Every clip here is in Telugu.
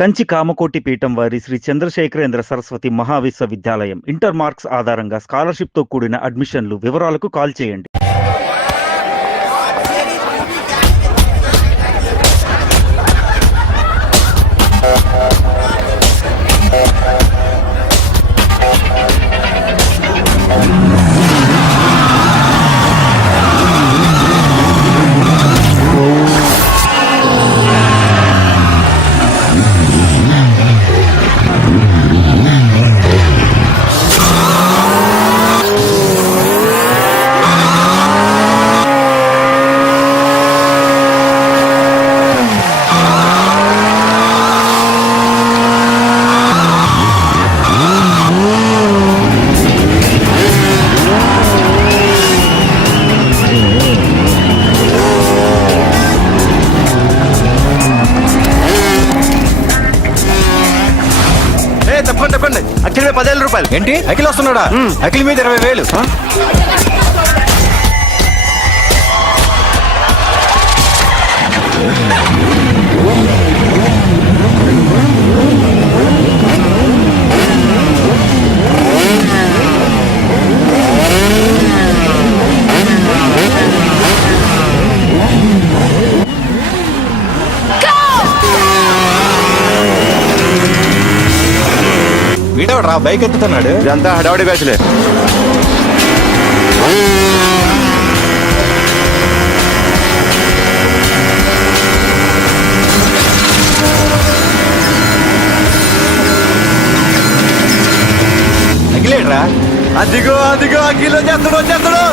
కంచి కామకోటి పీఠం వారి శ్రీ చంద్రశేఖరేంద్ర సరస్వతి మహావిశ్వవిద్యాలయం ఇంటర్ మార్క్స్ ఆధారంగా స్కాలర్షిప్ తో కూడిన అడ్మిషన్లు. వివరాలకు కాల్ చేయండి. తప్పండి అఖిల్ మీద 10,000 రూపాయలు. ఏంటి అఖిల్ వస్తున్నాడా? అఖిల్ మీద 20,000. వీడవడ్రా బైక్ ఎత్తుతున్నాడు? ఇదంతా హడావడి బ్యాచ్లే. అఖిలేడ్రా? అదిగో అఖిల్ వచ్చేస్తాడు.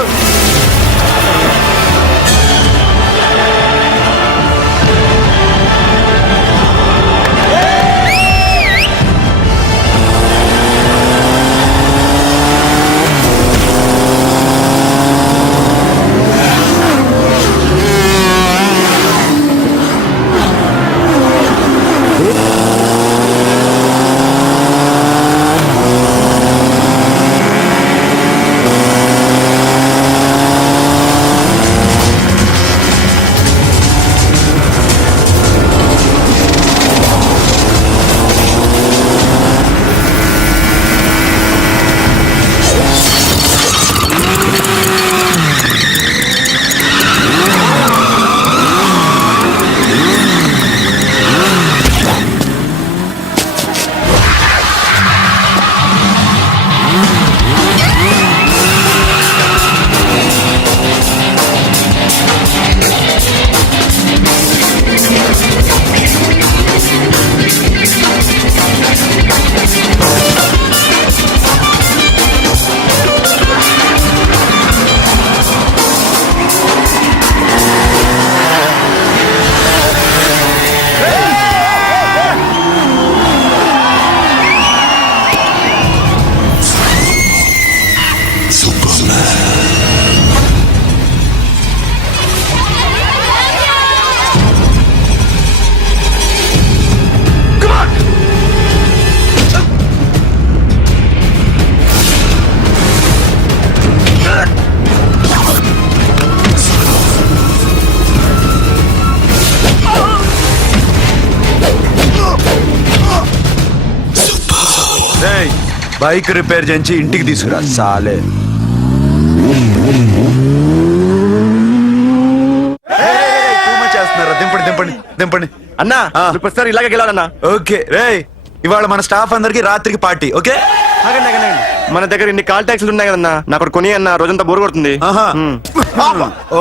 బైక్ రిపేర్ చేయించి ఇంటికి తీసుకురా సాలే. చేస్తున్నారా? దింపండి అన్నా. ప్రతిసారి ఇలాగే గెలాలన్నా. ఓకే రే, ఇవాళ మన స్టాఫ్ అందరికి రాత్రికి పార్టీ. ఓకే మన దగ్గర ఇన్ని కాల్ ట్యాక్సీలు ఉన్నాయి కదన్నా, నాకు కొని అన్న రోజంతా బోర్ కొడుతుంది.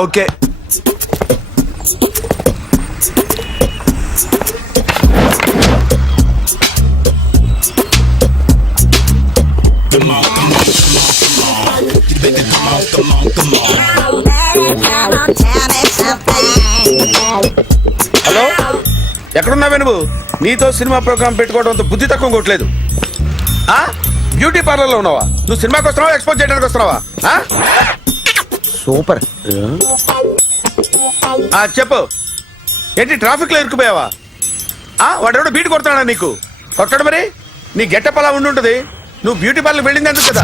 ఓకే హలో, ఎక్కడున్నావే నువ్వు? నీతో సినిమా ప్రోగ్రామ్ పెట్టుకోవడంతో బుద్ధి తక్కువ కొట్టలేదు. బ్యూటీ పార్లర్ లో ఉన్నావా? నువ్వు సినిమాకి వస్తున్నావా, ఎక్స్పోజ్ చేయడానికి వస్తున్నావా? సూపర్. చెప్పు, ఏంటి ట్రాఫిక్ లో ఇరుక్కుపోయావా? వాడెవడో బీట్ కొడుతున్నాడా నీకు? కొట్టడు మరి. నీ గెట్టప్ అలా ఉండుంటది. నువ్వు బ్యూటీ పార్లర్ వెళ్ళింది ఎందుకు కదా?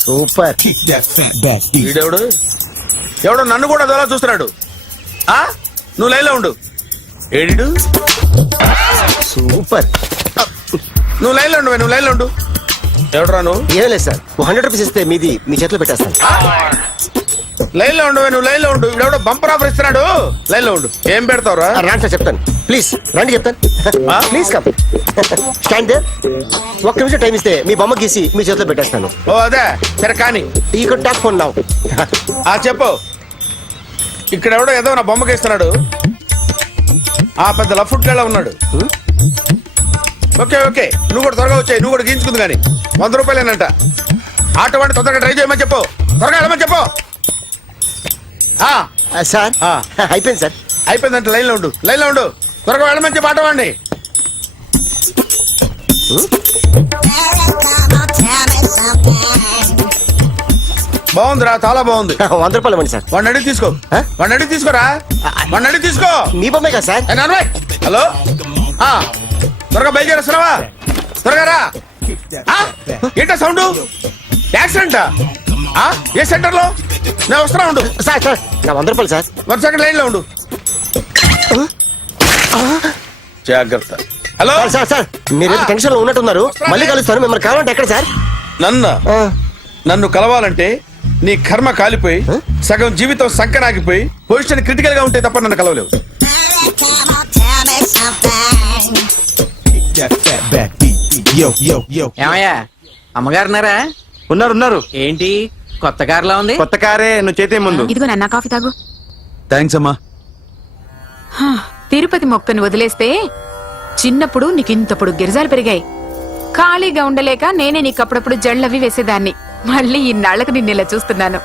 సూపర్. ఎవడో నన్ను కూడా అదోలా చూస్తున్నాడు. నువ్వు లైన్లో ఉండు. ఏడు సూపర్. నువ్వు లైన్ లో ఉండు ఎవడరా నువ్వు? ఏం లేదు సార్, 100 రూపీస్ ఇస్తే మీది మీ చేతిలో పెట్టేస్తాను. లైన్ లో ఉండు ఇవిడెవడో బంపర్ ఆఫర్ ఇస్తున్నాడు. లైన్ లో ఉండు. ఏం పెడతావురా? రాండి సార్ చెప్తాను, ప్లీజ్ రండి చెప్తాను. Please come stand there. ఒక్క నిమిషం టైం ఇస్తే మీ బొమ్మ గీసి మీ చేతిలో పెట్టేస్తాను. ఓ అదే సరే కానీ ఈ కుడ్ టాక్ ఫోన్ నౌ. చెప్పు. ఇక్కడ ఎవడో ఏదో నా బొమ్మకి ఇస్తున్నాడు. పెద్ద లఫుట్లా ఉన్నాడు. ఓకే నువ్వు కూడా త్వరగా వచ్చాయి. నువ్వు కూడా గీంచుకుంది కానీ 100 రూపాయలేనంట. ఆటో వాడిని తొందరగా ట్రై చేయమని చెప్పు. త్వరగా వెళ్ళమని చెప్పు. సార్ అయిపోయింది సార్. అయిపోయిందంటే లైన్ లో ఉండు త్వరగా వెళ్ళమని చెప్పు ఆటో వాడిని. బాగుందిరా, చాలా బాగుంది. 100 రూపాయలు ఇవ్వండి సార్. వాడిని అడిగి తీసుకో. వాడిని అడిగి తీసుకోరా. వాడిని అడిగి తీసుకో. మీ బొమ్మే కదా సార్. హలో, త్వరగా బయలుదేరేస్తున్నావా? త్వరగా రా. ఏంటా సౌండ్? యాక్సిడెంటా? ఏ సెంటర్ లో? నేను వస్తున్నా ఉండు. సార్ సార్ నా 100 రూపాయలు సార్. 1 సెకండ్ లైన్ లో ఉండు. జాగ్రత్త. హలో సార్ సార్ మీరు టెన్షన్ లో ఉన్నట్టున్నారు. మళ్ళీ కలుస్తాను. మిమ్మల్ని కావాలంటే ఎక్కడ సార్? నన్ను కలవాలంటే నీ కర్మ కాలిపోయి సగం జీవితం సంకనాగిపోయి పొజిషన్ క్రిటికల్ గా ఉంటే తప్ప నన్ను కలవలేవు. ఏమయ్యా అమ్మగారున్నారా? ఉన్నారు. ఏంటి కొత్త కారులా ఉంది? కొత్త కారే, నువ్వు చేతే ముందు. ఇదిగో నాన్న కాఫీ తాగు. థ్యాంక్స్ అమ్మా. తిరుపతి మొక్కను వదిలేస్తే చిన్నప్పుడు నీకు ఇంతప్పుడు గిరిజాలు పెరిగాయి. ఖాళీగా ఉండలేక నేనే నీకు అప్పుడప్పుడు జళ్ళవి వేసేదాన్ని. మళ్ళీ ఇన్నాళ్లకు నిన్ను ఇలా చూస్తున్నాను.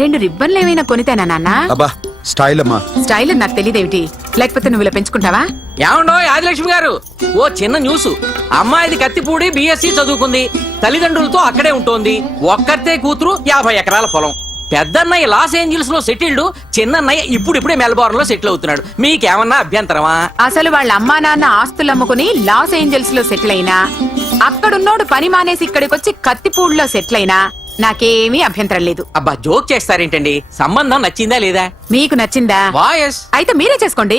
2 రిబ్బన్లు ఏమైనా కొనితేనా నాన్న? అబ్బా స్టైల్ అమ్మా. స్టైల్ నాకు తెలియదేమిటి? లేకపోతే నువ్వు ఇలా పెంచుకుంటావా? ఏమండో ఆదిలక్ష్మి గారు, ఓ చిన్న న్యూస్. అమ్మాయిది కత్తిపూడి బిఎస్సి చదువుకుంది. తల్లిదండ్రులతో అక్కడే ఉంటోంది. ఒక్కరితే కూతురు, 50 ఎకరాల పొలం. పెద్దన్నయ్య లాస్ ఏంజల్స్ లో సెటిల్డ్, చిన్నన్నయ్య ఇప్పుడిప్పుడే మెల్బోర్న్ లో సెటిల్ అవుతున్నాడు. మీకేమన్నా అభ్యంతరమా? అసలు వాళ్ళ అమ్మా నాన్న ఆస్తులు అమ్ముకుని లాస్ ఏంజల్స్ లో సెటిల్ అయినా, అక్కడున్నోడు పని మానేసి ఇక్కడికొచ్చి కత్తిపూడిలో సెటిల్ అయినా నాకేమీ అభ్యంతరం లేదు. అబ్బా జోక్ చేస్తారేంటండి? సంబంధం నచ్చిందా లేదా? మీకు నచ్చిందా? వాయస్ అయితే మీరే చేసుకోండి.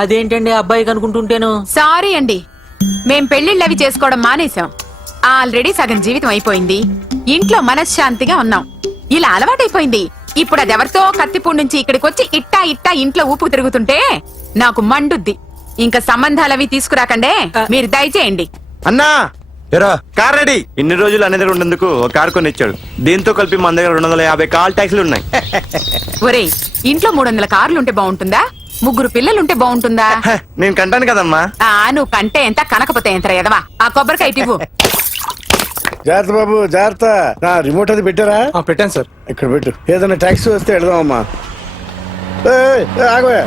అదేంటండి అబ్బాయి కనుకుంటుంటేను? సారీ అండి, మేం పెళ్లిళ్ళవి చేసుకోవడం మానేశాం. ఆల్రెడీ సగం జీవితం అయిపోయింది. ఇంట్లో మనశ్శాంతిగా ఉన్నాం. ఇలా అలవాటైపోయింది. ఇప్పుడు అది ఎవరితో కత్తిపూడి నుంచి ఇక్కడికి వచ్చి ఇట్టా ఇంట్లో ఊపుకు తిరుగుతుంటే నాకు మండుద్ది. ఇంకా సంబంధాలవి తీసుకురాకండే, మీరు దయచేయండి. అన్నా ఎరా కార్ రెడీ. ఇన్ని రోజులు అనే దగ్గర ఉన్నందుకు ఒక కార్ కొని ఇచ్చాడు. దీంతో కలిపి మన దగ్గర 250 కాల్ ట్యాక్సీలు ఉన్నాయి. ఒరేయ్, ఇంట్లో 300 కార్లుంటే బాగుంటుందా? 3 పిల్లలుంటే బాగుంటుందా? నేను కంటాను కదమ్మా. నువ్వు కంటే ఎంత కనకపోతే ఎంత ఎదవా. ఆ కొబ్బరికాయ ఇవ్వు. జాగ్రత్త బాబు, జాగ్రత్త. నా రిమోట్ అది పెట్టారా? పెట్టాను సార్. ఇక్కడ పెట్టు. ఏదైనా ట్యాక్సీ వస్తే వెళదామమ్మా. ఆగోయా.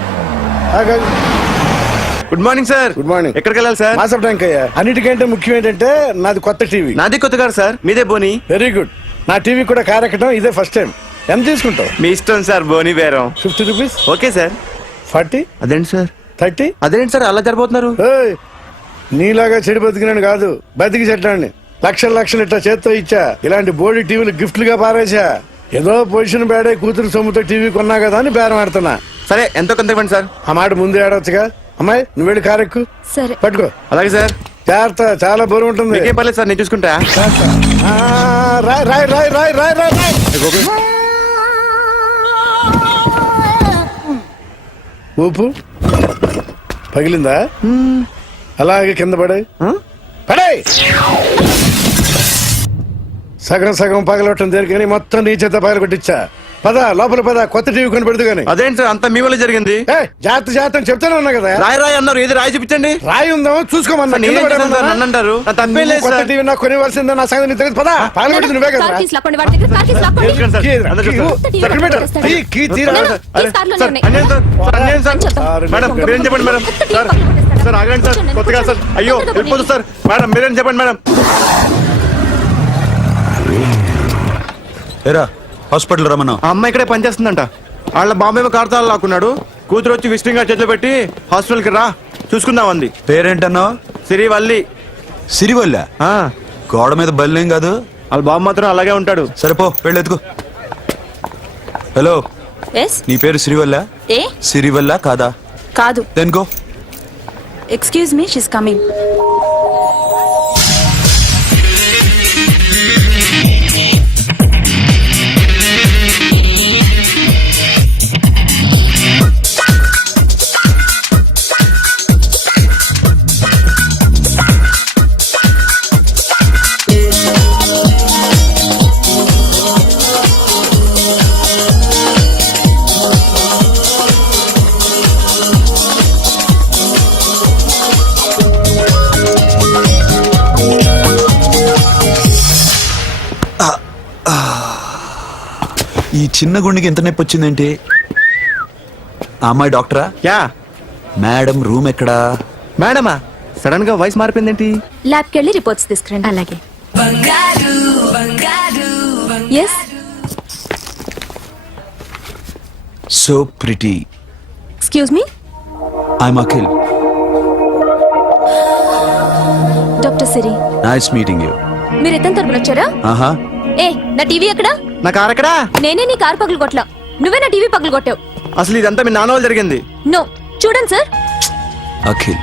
Good morning sir. Good morning. ఎక్కడికి వెళ్ళాలి సార్? మాసప్ ట్యాంక్ అయ్యా. అన్నిటికంటే ముఖ్యం ఏంటంటే నాది కొత్త టీవీ. నాది కొత్త కారు సార్, మీదే బోని. Very good. నా టీవీ కూడా కార్ ఎక్కడం ఇదే ఫస్ట్ టైం. ఎంత తీసుకుంటావు? మీ ఇష్టం సార్, బోని బేరం. 50 రూపీస్. Okay sir. 40. అదేంటి సార్? 30. అదేంటి సార్ అలా జరిపోతున్నారు? నీలాగా చెడు బతికినాను కాదు, బతికి చెట్టాన్ని. లక్షలు ఇట్టా చేత్తో ఇచ్చా. ఇలాంటి బోడి టీవీలు గిఫ్ట్లుగా పారేసా. ఏదో పొజిషన్ బేడే కూతురు సొమ్ముతో టీవీ కొన్నా కదా అని బేరం ఆడుతున్నా. సరే ఎంతో కొంత ఇవ్వండి సార్. ఆ మాట ముందే ఆడవచ్చుగా. అమ్మాయి నువ్వు వెళ్ళి కారు ఎక్కు. సరే పట్టుకో. అలాగే సార్. జాగ్రత్త, చాలా బరువు ఉంటుంది. మీకేం పర్లేదు సార్, నేను చూసుకుంటా. రాయ్. ఊపు పగిలిందా? అలాగే కింద పడే. సగం పగలవటం దేనికని మొత్తం నీ చేత పగల కొట్టించా. పద లోపల పద, కొత్త టీవీ కొని పెడదు గానీ. అదేంటి సార్ అంతా మీ వల్ల జరిగింది? జాగ్రత్త చెప్తానే ఉన్నా కదా. రాయి అన్నారు, ఏది రాయి చూపించండి. రాయి ఉందా చూసుకోమన్నా. నన్ను అంటారు, తప్పేం లేదు కొత్త సార్. టీవీ నాకు కొనివ్వాల్సిందే. నా సంగతి తెలియదు. పద పగల కొట్టింది నువ్వే కదా. మేడం మీరేం చెప్పండి మేడం. సార్ ఆగండి సార్, కొత్తగా సార్. అయ్యో వెళ్ళిపోతుంది సార్. మేడం మీరేం చెప్పండి మేడం. ఎరా హాస్పిటల్ రమ్మన్నా. ఆ అమ్మాయి ఇక్కడే పనిచేస్తుందంట. వాళ్ళ బాంబేమో కార్తాలు లాక్కున్నాడు. కూతురు వచ్చి విజిటింగ్ కార్డ్ చేతిలో పెట్టి హాస్పిటల్ కి రా చూసుకుందాం అంది. పేరేంటన్నావు? సిరివల్లి. సిరివల్ల? గోడ మీద బల్లేం కాదు. వాళ్ళ బాబు మాత్రం అలాగే ఉంటాడు. సరిపో వెళ్ళెత్తుకో. హలో, నీ పేరు సిరివల్ల? సిరివల్ల కాదా? కాదు. Then go. Excuse me, she's coming. ఈ చిన్న గుండెకి ఎంత నొప్పి వచ్చిందేంటి? ఆ అమ్మాయి డాక్టరా? యా. మేడం రూమ్ ఎక్కడా? మేడమా సడన్ గా వాయిస్ మారిపోయిందేంటి? ల్యాబ్కి వెళ్ళి రిపోర్ట్స్ తీసుకురండి. అలాగే. Yes. So pretty. Excuse me, I'm Akhil. Doctor Siri. Nice meeting you. మీరు ఎత్తని తరపున వచ్చారా? ఆహా. ఏ, నా టీవీ ఎక్కడా? నా కార్ ఎక్కడా? నేనే నీ కార్ పగలు కొట్టలా, నువ్వే నా టీవీ పగలు కొట్టావు. అసలు ఇదంతా మీ నాన్న వాళ్ళు జరిగింది. నో, చూడండి sir. Akhil.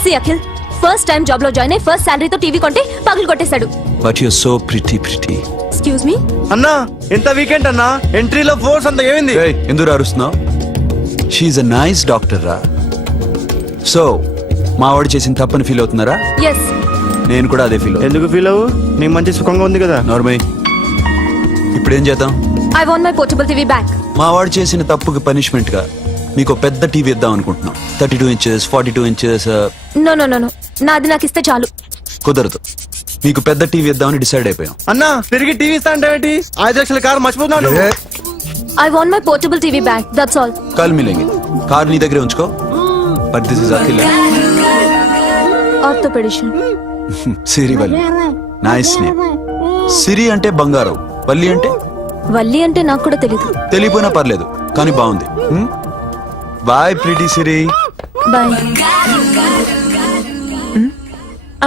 See Akhil, first time job లో జాయిన్ అయ్యి ఫస్ట్ శాలరీతో టీవీ కొంటే పగలు కొట్టేశాడు. But you so pretty. Excuse me. అన్నా ఎంత వీకెండ్ అన్నా, ఎంట్రీలో ఫోర్స్ అంత ఏమైంది? ఎందుకు అరుస్తున్నావు? షీఈ్ అ నైస్ డాక్టర్ రా. సో మా వాడు చేసిన తప్పని ఫీల్ అవుతున్నారా? ఎస్. నేను కూడా అదే ఫీల్. ఎందుకు ఫీల్ అవ్వు, నీకు మంచి సుఖంగా ఉంది కదా. నార్మల్. ఇప్పుడు ఏం చేద్దాం? I want my portable TV back. మా వాడు చేసిన తప్పుకి పనిష్మెంట్ గా మీకు పెద్ద టీవీ ఇద్దాం అనుకుంటున్నాం. 32 inches, 42 inches. No no no no, నాది నాకు ఇస్తే చాలు. కుదరదు. మీకు పెద్ద టీవీ ఇద్దామని డిసైడ్ అయిపోయాం. అన్నా తిరిగి టీవీ ఇస్తా అంటే 5 లక్షల కారు మర్చిపోతున్నాడు. I want my portable TV back, that's all. కల్ మిలేంగే. కార్ నీ దగ్గరే ఉంచుకో. But this is Akhil. Orthopedician. Siri Valli. Nice name. Siri అంటే బంగారం, వల్లి అంటే? వల్లి అంటే నాకు కూడా తెలీదు. తెలియపోయినా పర్లేదు, కానీ బాగుంది. Bye pretty Siri. Bye.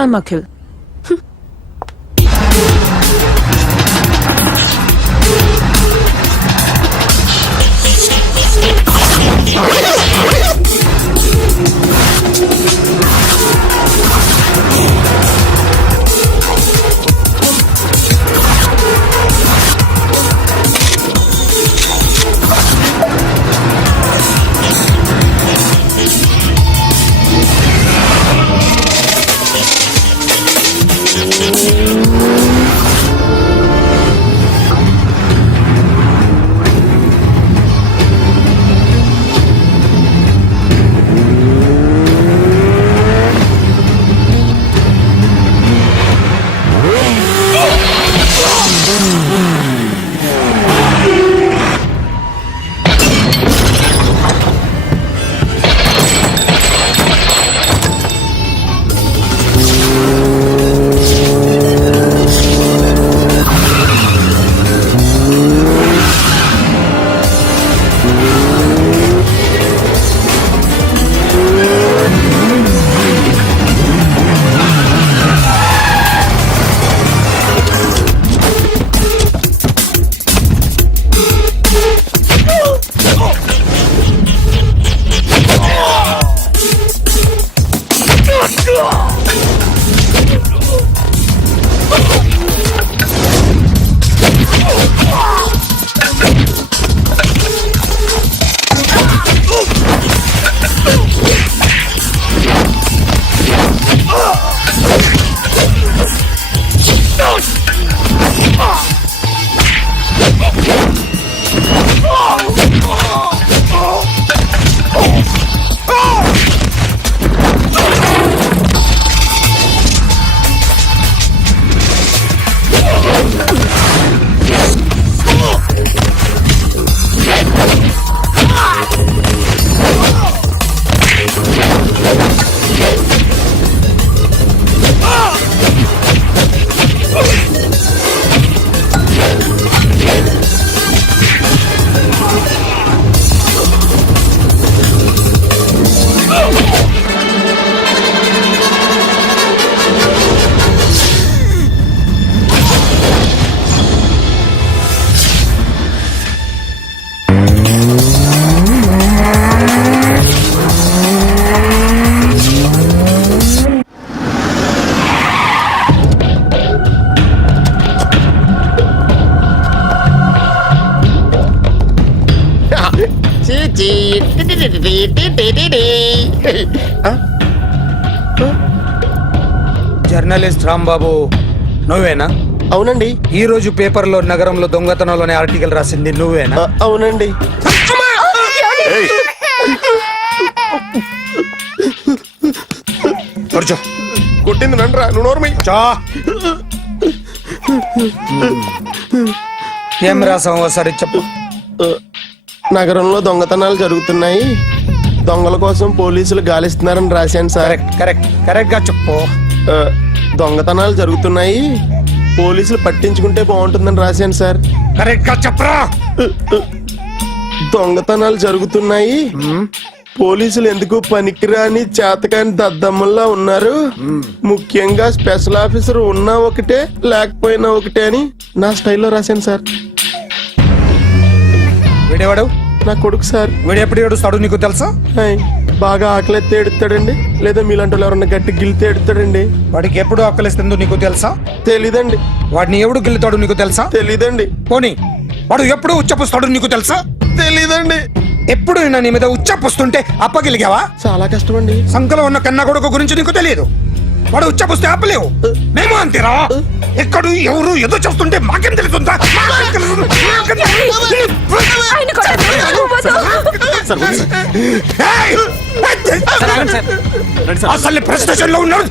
I'm Akhil. Journalist Rambabu నువ్వేనా? అవునండి. ఈ రోజు పేపర్లో నగరంలో దొంగతనంలోనే ఆర్టికల్ రాసింది నువ్వేనా? అవునండి. కూర్చో. కొట్టింది నండ్రా, నువ్వు నోర్మై. ఏం రాసావు ఒకసారి చెప్పు. నగరంలో దొంగతనాలు జరుగుతున్నాయి, దొంగల కోసం పోలీసులు గాలిస్తున్నారని రాశాను సార్. కరెక్ట్ గా చెప్పు. దొంగతనాలు జరుగుతున్నాయి, పోలీసులు పట్టించుకుంటే బాగుంటుందని రాశాను సార్. కరెక్ట్ గా చెప్పరా. దొంగతనాలు జరుగుతున్నాయి, పోలీసులు ఎందుకు పనికిరాని చేతకాని దద్దమ్మల్లా ఉన్నారు, ముఖ్యంగా స్పెషల్ ఆఫీసర్ ఉన్నా ఒకటే లేకపోయినా ఒకటే అని నా స్టైల్లో రాశాను సార్. వీడేవాడు? నా కొడుకు సార్. వీడు ఎప్పుడు ఏడుస్తాడు నీకు తెలుసా? హాయ్, బాగా ఆకలిస్తే ఎడుతాడండి, లేదా మీలాంటి వాళ్ళు ఎవరన్నా గట్టి గిల్లితే ఎడుతాడండి. వాడికి ఎప్పుడు ఆకలిస్తుందో నీకు తెలుసా? తెలీదండి. వాడిని ఎవడు గిల్లుతాడు నీకు తెలుసా? తెలీదండి. పోనీ వాడు ఎప్పుడు ఉచ్చపుస్తాడు నీకు తెలుసా? తెలీదండి. ఎప్పుడు నీ మీద ఉచ్చపుస్తుంటే అప్పగిలిగావా? చాలా కష్టం అండి. సంకలో ఉన్న కన్న కొడుకు గురించి నీకు తెలియదు. వాడు ఉచ్చపుస్తే ఆపలేవు. మేము అంతేరా. ఎక్కడు ఎవరు ఏదో చేస్తుంటే మాకేం తెలుస్తుందా? అసలు ప్రెస్టేషన్ లో ఉన్నాడు.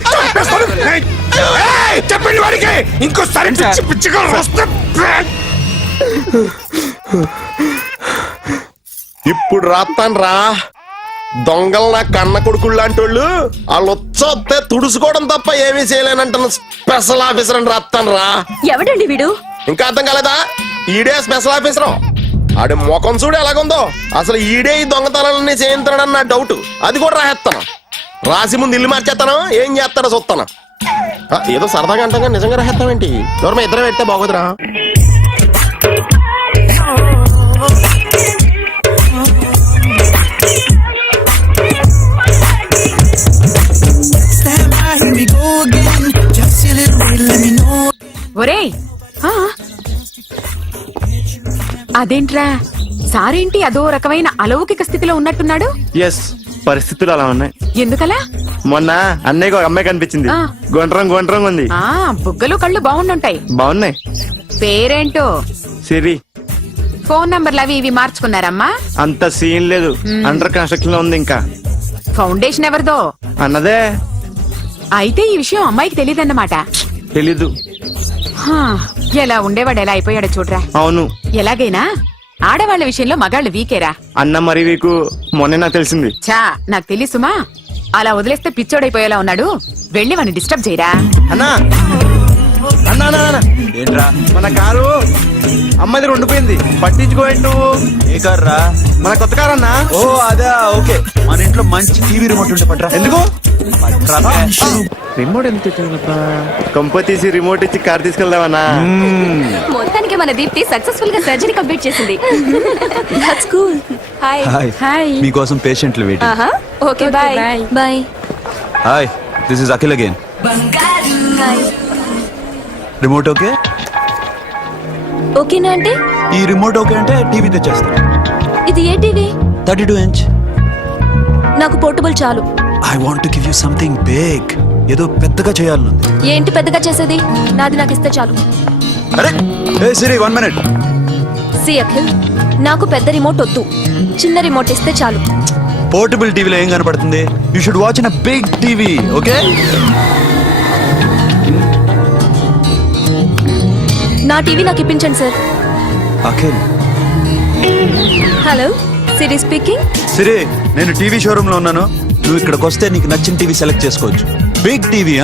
చెప్పండి వాడికి ఇంకోసారి పిచ్చి పిచ్చిగా వస్తే. ఇప్పుడు రాత్తాను రా. దొంగలు నా కన్న కొడుకుళ్ళు లాంటి వాళ్ళు వాళ్ళు వచ్చొస్తే తుడుచుకోవడం తప్ప ఏమీ చేయలేనంటున్న స్పెషల్ ఆఫీసర్ అని రాత్తాను రా. ఎవడండి వీడు? ఇంకా అర్థం కాలేదా? ఈడే స్పెషల్ ఆఫీసర్. ఆడి ముఖం చూడు ఎలాగుందో. అసలు ఈడే ఈ దొంగతనాలన్నీ చేయించాడని నా డౌట్. అది కూడా రాసేస్తాను. రాసి ముందు ఇల్లు మార్చేస్తాను, ఏం చేస్తాడో చూస్తాను. ఏదో సరదాగా అంటాగా నిజంగా రాసేస్తామేంటి? ఎవరు ఇద్దరు పెడితే బాగోదురా. ఒరేయ్, అదేంట్రా సారేంటి అదో రకమైన అలౌకిక స్థితిలో ఉన్నట్టున్నాడు? ఎస్, పరిస్థితులు అలా ఉన్నాయి. ఎందుకలా? మొన్న అన్నయ్యకి ఒక అమ్మాయి కనిపించింది. ఆ. గుండ్రం ఉంది. బుగ్గలు కళ్ళు బాగుండుంటాయి. బాగున్నాయి. పేరేంటో? సిరి. ఫోన్ నంబర్లు అవి ఇవి మార్చుకున్నారమ్మా? అంత సీన్ లేదు, అండర్ కన్స్ట్రక్షన్ లో ఉంది. ఇంకా ఫౌండేషన్ ఎవరిదో అన్నదే. అయితే ఈ విషయం అమ్మాయికి తెలియదన్నమాట. తెలీదు. ఎలా ఉండేవాడు ఎలా అయిపోయాడో చూడరా. అవును. ఎలాగైనా ఆడవాళ్ల విషయంలో మగాళ్ళు వీకేరా. అన్న మరి వీకు మొన్న నాకు తెలిసింది. చా, నాకు తెలుసుమా. అలా వదిలేస్తే పిచ్చోడైపోయేలా ఉన్నాడు. వెళ్ళి వాడిని డిస్టర్బ్ చేయరా. అన్నా ఏంట్రా? మన కారు అమ్మాయి ఉండిపోయింది, పట్టించుకోండి నువ్వు. ఏ కార్ రా? మన కొత్త కారు అన్నా. ఓ అదా, ఓకే. మన ఇంట్లో మంచి టీవీ రిమోట్ ఉంటే పట్రా. ఎందుకు? పట్రా. రిమోట్ ఎంత కంప తీసి రిమోట్ ఇచ్చి కార్ తీసుకెళ్దామన్నా. మొత్తానికి మన దీప్తి సక్సెస్ఫుల్ గా సర్జరీ కంప్లీట్ చేసింది. That's cool. హాయ్. హాయ్. మీకోసం పేషెంట్లు waiting. Okay, bye bye. Hi, this is Akhil again. Remote okay? ఓకేనా అంటే? ఈ రిమోట్ ఓకే అంటే టీవీ తెచ్చేస్తా. ఇది ఏ టీవీ? 32 inch. నాకు పోర్టబుల్ చాలు. I want to give you something big. ఏదో పెద్దగా చేయాలనుంది. ఏంటి పెద్దగా చేసేది? నాది నాకు ఇస్తే చాలు. అరే ఏ సిరి, 1 minute. సి అఖిల్, నాకు పెద్ద రిమోట్ వద్దు, చిన్న రిమోట్ ఇస్తే చాలు. పోర్టబుల్ టీవీలో ఏం కనపడుతుంది? You should watch in a big TV, okay? నా టీవీ నాకు ఇప్పించండి sir. Akhil. Hello, Siri speaking. Siri, నేను టీవీ షోరూమ్ లో ఉన్నాను. నువ్వు ఇక్కడికి వస్తే నీకు నచ్చిన టీవీ సెలెక్ట్ చేసుకోవచ్చు. Big TV.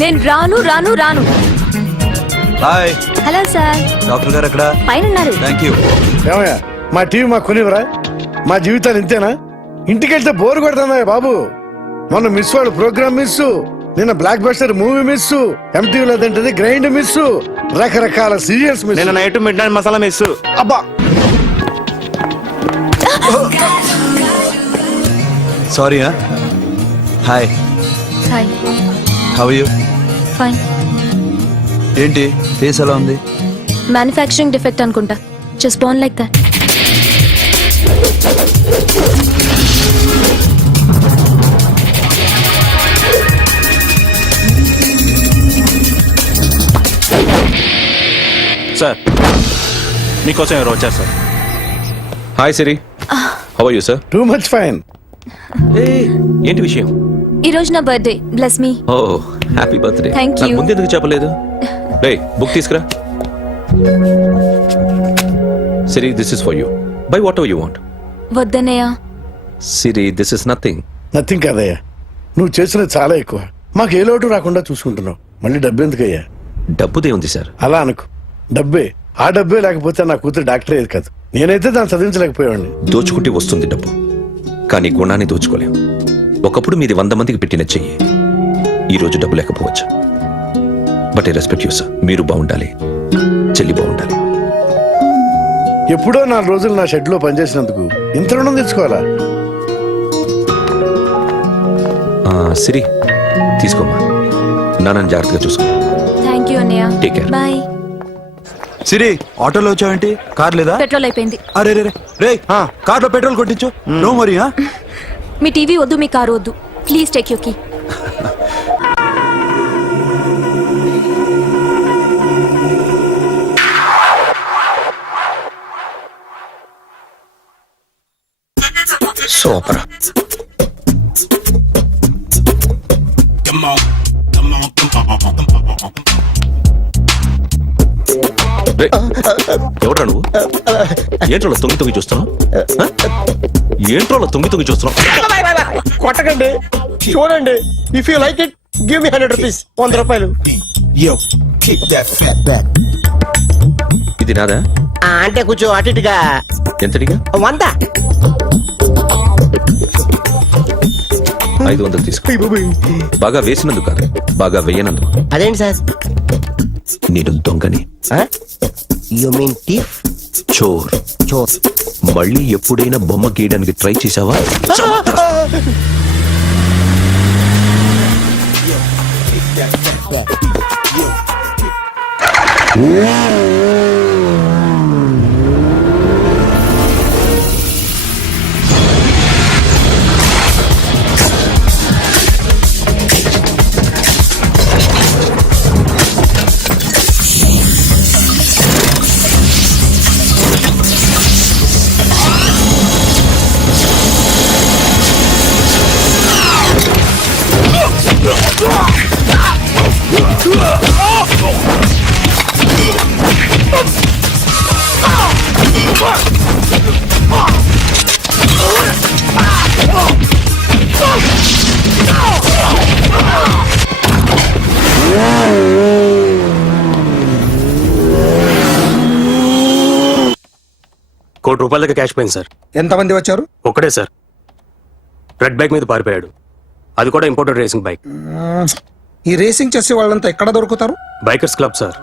నేను రాను రాను రాను. హాయ్. Hello sir. డాక్టర్ గారు ఎక్కడ? పైన ఉన్నారు. Thank you. ఏమయ్యా, మా టీవీ మాకు కొనివరా? మా జీవితాలు ఇంతేనా? ఇంటికెళ్తే బోరు కొడుతుందా బాబు? మొన్న మిస్ వాళ్ళు ప్రోగ్రామ్ మిస్, నిన్న బ్లాక్ బస్టర్ మూవీ మిస్, ఎంటీవీలో తింటది గ్రైండ్ మిస్, రకరకాల సీరియల్స్ మిస్. నేను night midnight masala miss. అబ్బా, sorry. Hi. Hi. How you? Fine. ఏంటి ఫేస్ ఎలా ఉంది? మ్యానుఫ్యాక్చరింగ్ డిఫెక్ట్ అనుకుంటా. Just born like that. Sir మీకోసం ఎవరు వచ్చారు sir? Hi Siri, how are you sir? Too much fine. ఏంటి విషయం? ఈ రోజు నా బర్త్డే, బ్లెస్ మీ. ఓ హ్యాపీ బర్త్డే. Thank you. ముందు ఎందుకు చెప్పలేదు? రే బుక్ తీసుకురా. Siri, this is for you. Buy whatever you want. వద్దన్నయ్య. Siri, this is nothing. Nothing కాదయ్యా, నువ్వు చేసినది చాలా ఎక్కువ. మాకు ఏ లోటు రాకుండా చూసుకుంటున్నావు. మళ్ళీ డబ్బు ఎందుకయ్యా? డబ్బుదే ఉంది సార్. అలా అనుకు, డబ్బే. ఆ డబ్బే లేకపోతే నా కూతురు డాక్టర్ అయ్యేది కాదు. నేనైతే దాన్ని చదివించలేకపోయాడిని. దోచుకుంటే వస్తుంది డబ్బు, కానీ గుణాన్ని దోచుకోలేం. ఒకప్పుడు మీది 100 మందికి పెట్టిన చెయ్యి, ఈ రోజు డబ్బు లేకపోవచ్చు. But I respect you sir. మీరు బాగుండాలి, చెల్లి బాగుండాలి. ఎప్పుడో 4 రోజులు నా షెడ్ లో పనిచేసినందుకు ఇంత రుణం తెచ్చుకోవాలా? సిరి, తీసుకోమ్మా. నాన్నని జాగ్రత్తగా చూసుకో. థ్యాంక్ యూ అన్నయ్య. Take care. బాయ్. సిరి, ఆటోలో వచ్చావేంటి? కార్ లేదా? పెట్రోల్ అయిపోయింది. అరే రే రే, కార్లో పెట్రోల్ కొట్టించు. నో మరి. మీ టీవీ వద్దు, మీ కారు వద్దు. Please take you key. Super. ఎవడ్రా నువ్వు? ఏంట్రోలో తొంగి చూస్తున్నావు? ఏంట్రోలో తొంగి చూస్తున్నావు? కొట్టకండి, చూడండి. If you like it give me 100 rupees. 100 రూపాయలు. ఇది నాదా? అంటే కొంచెం అటు ఇటుగా. ఎంతడిగా? 100. 500 తీసుకో. బాగా వేసినందుకు కాదు, బాగా వేయనందుకు. అదేంటి సార్? నేను దొంగని. You mean thief? చోర్. మళ్ళీ ఎప్పుడైనా బొమ్మ గీయడానికి ట్రై చేసావా? ₹1 కోటి క్యాష్ పోయింది సార్. ఎంతమంది వచ్చారు? ఒక్కడే సార్. రెడ్ బైక్ మీద పారిపోయాడు. అది కూడా ఇంపోర్టెడ్ రేసింగ్ బైక్. ఈ రేసింగ్ చేసే వాళ్ళంతా ఎక్కడ దొరుకుతారు? Bikers club sir.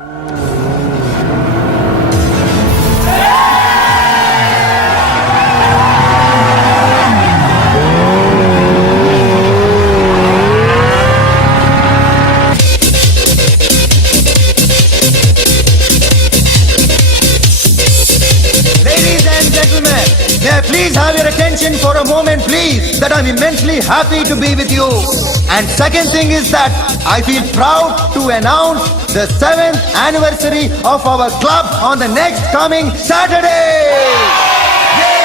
Ladies and gentlemen, may I please have your attention for a moment, please, that I'm immensely happy to be with you. And second thing is that I feel proud to announce the 7th anniversary of our club on the next coming Saturday. Yay!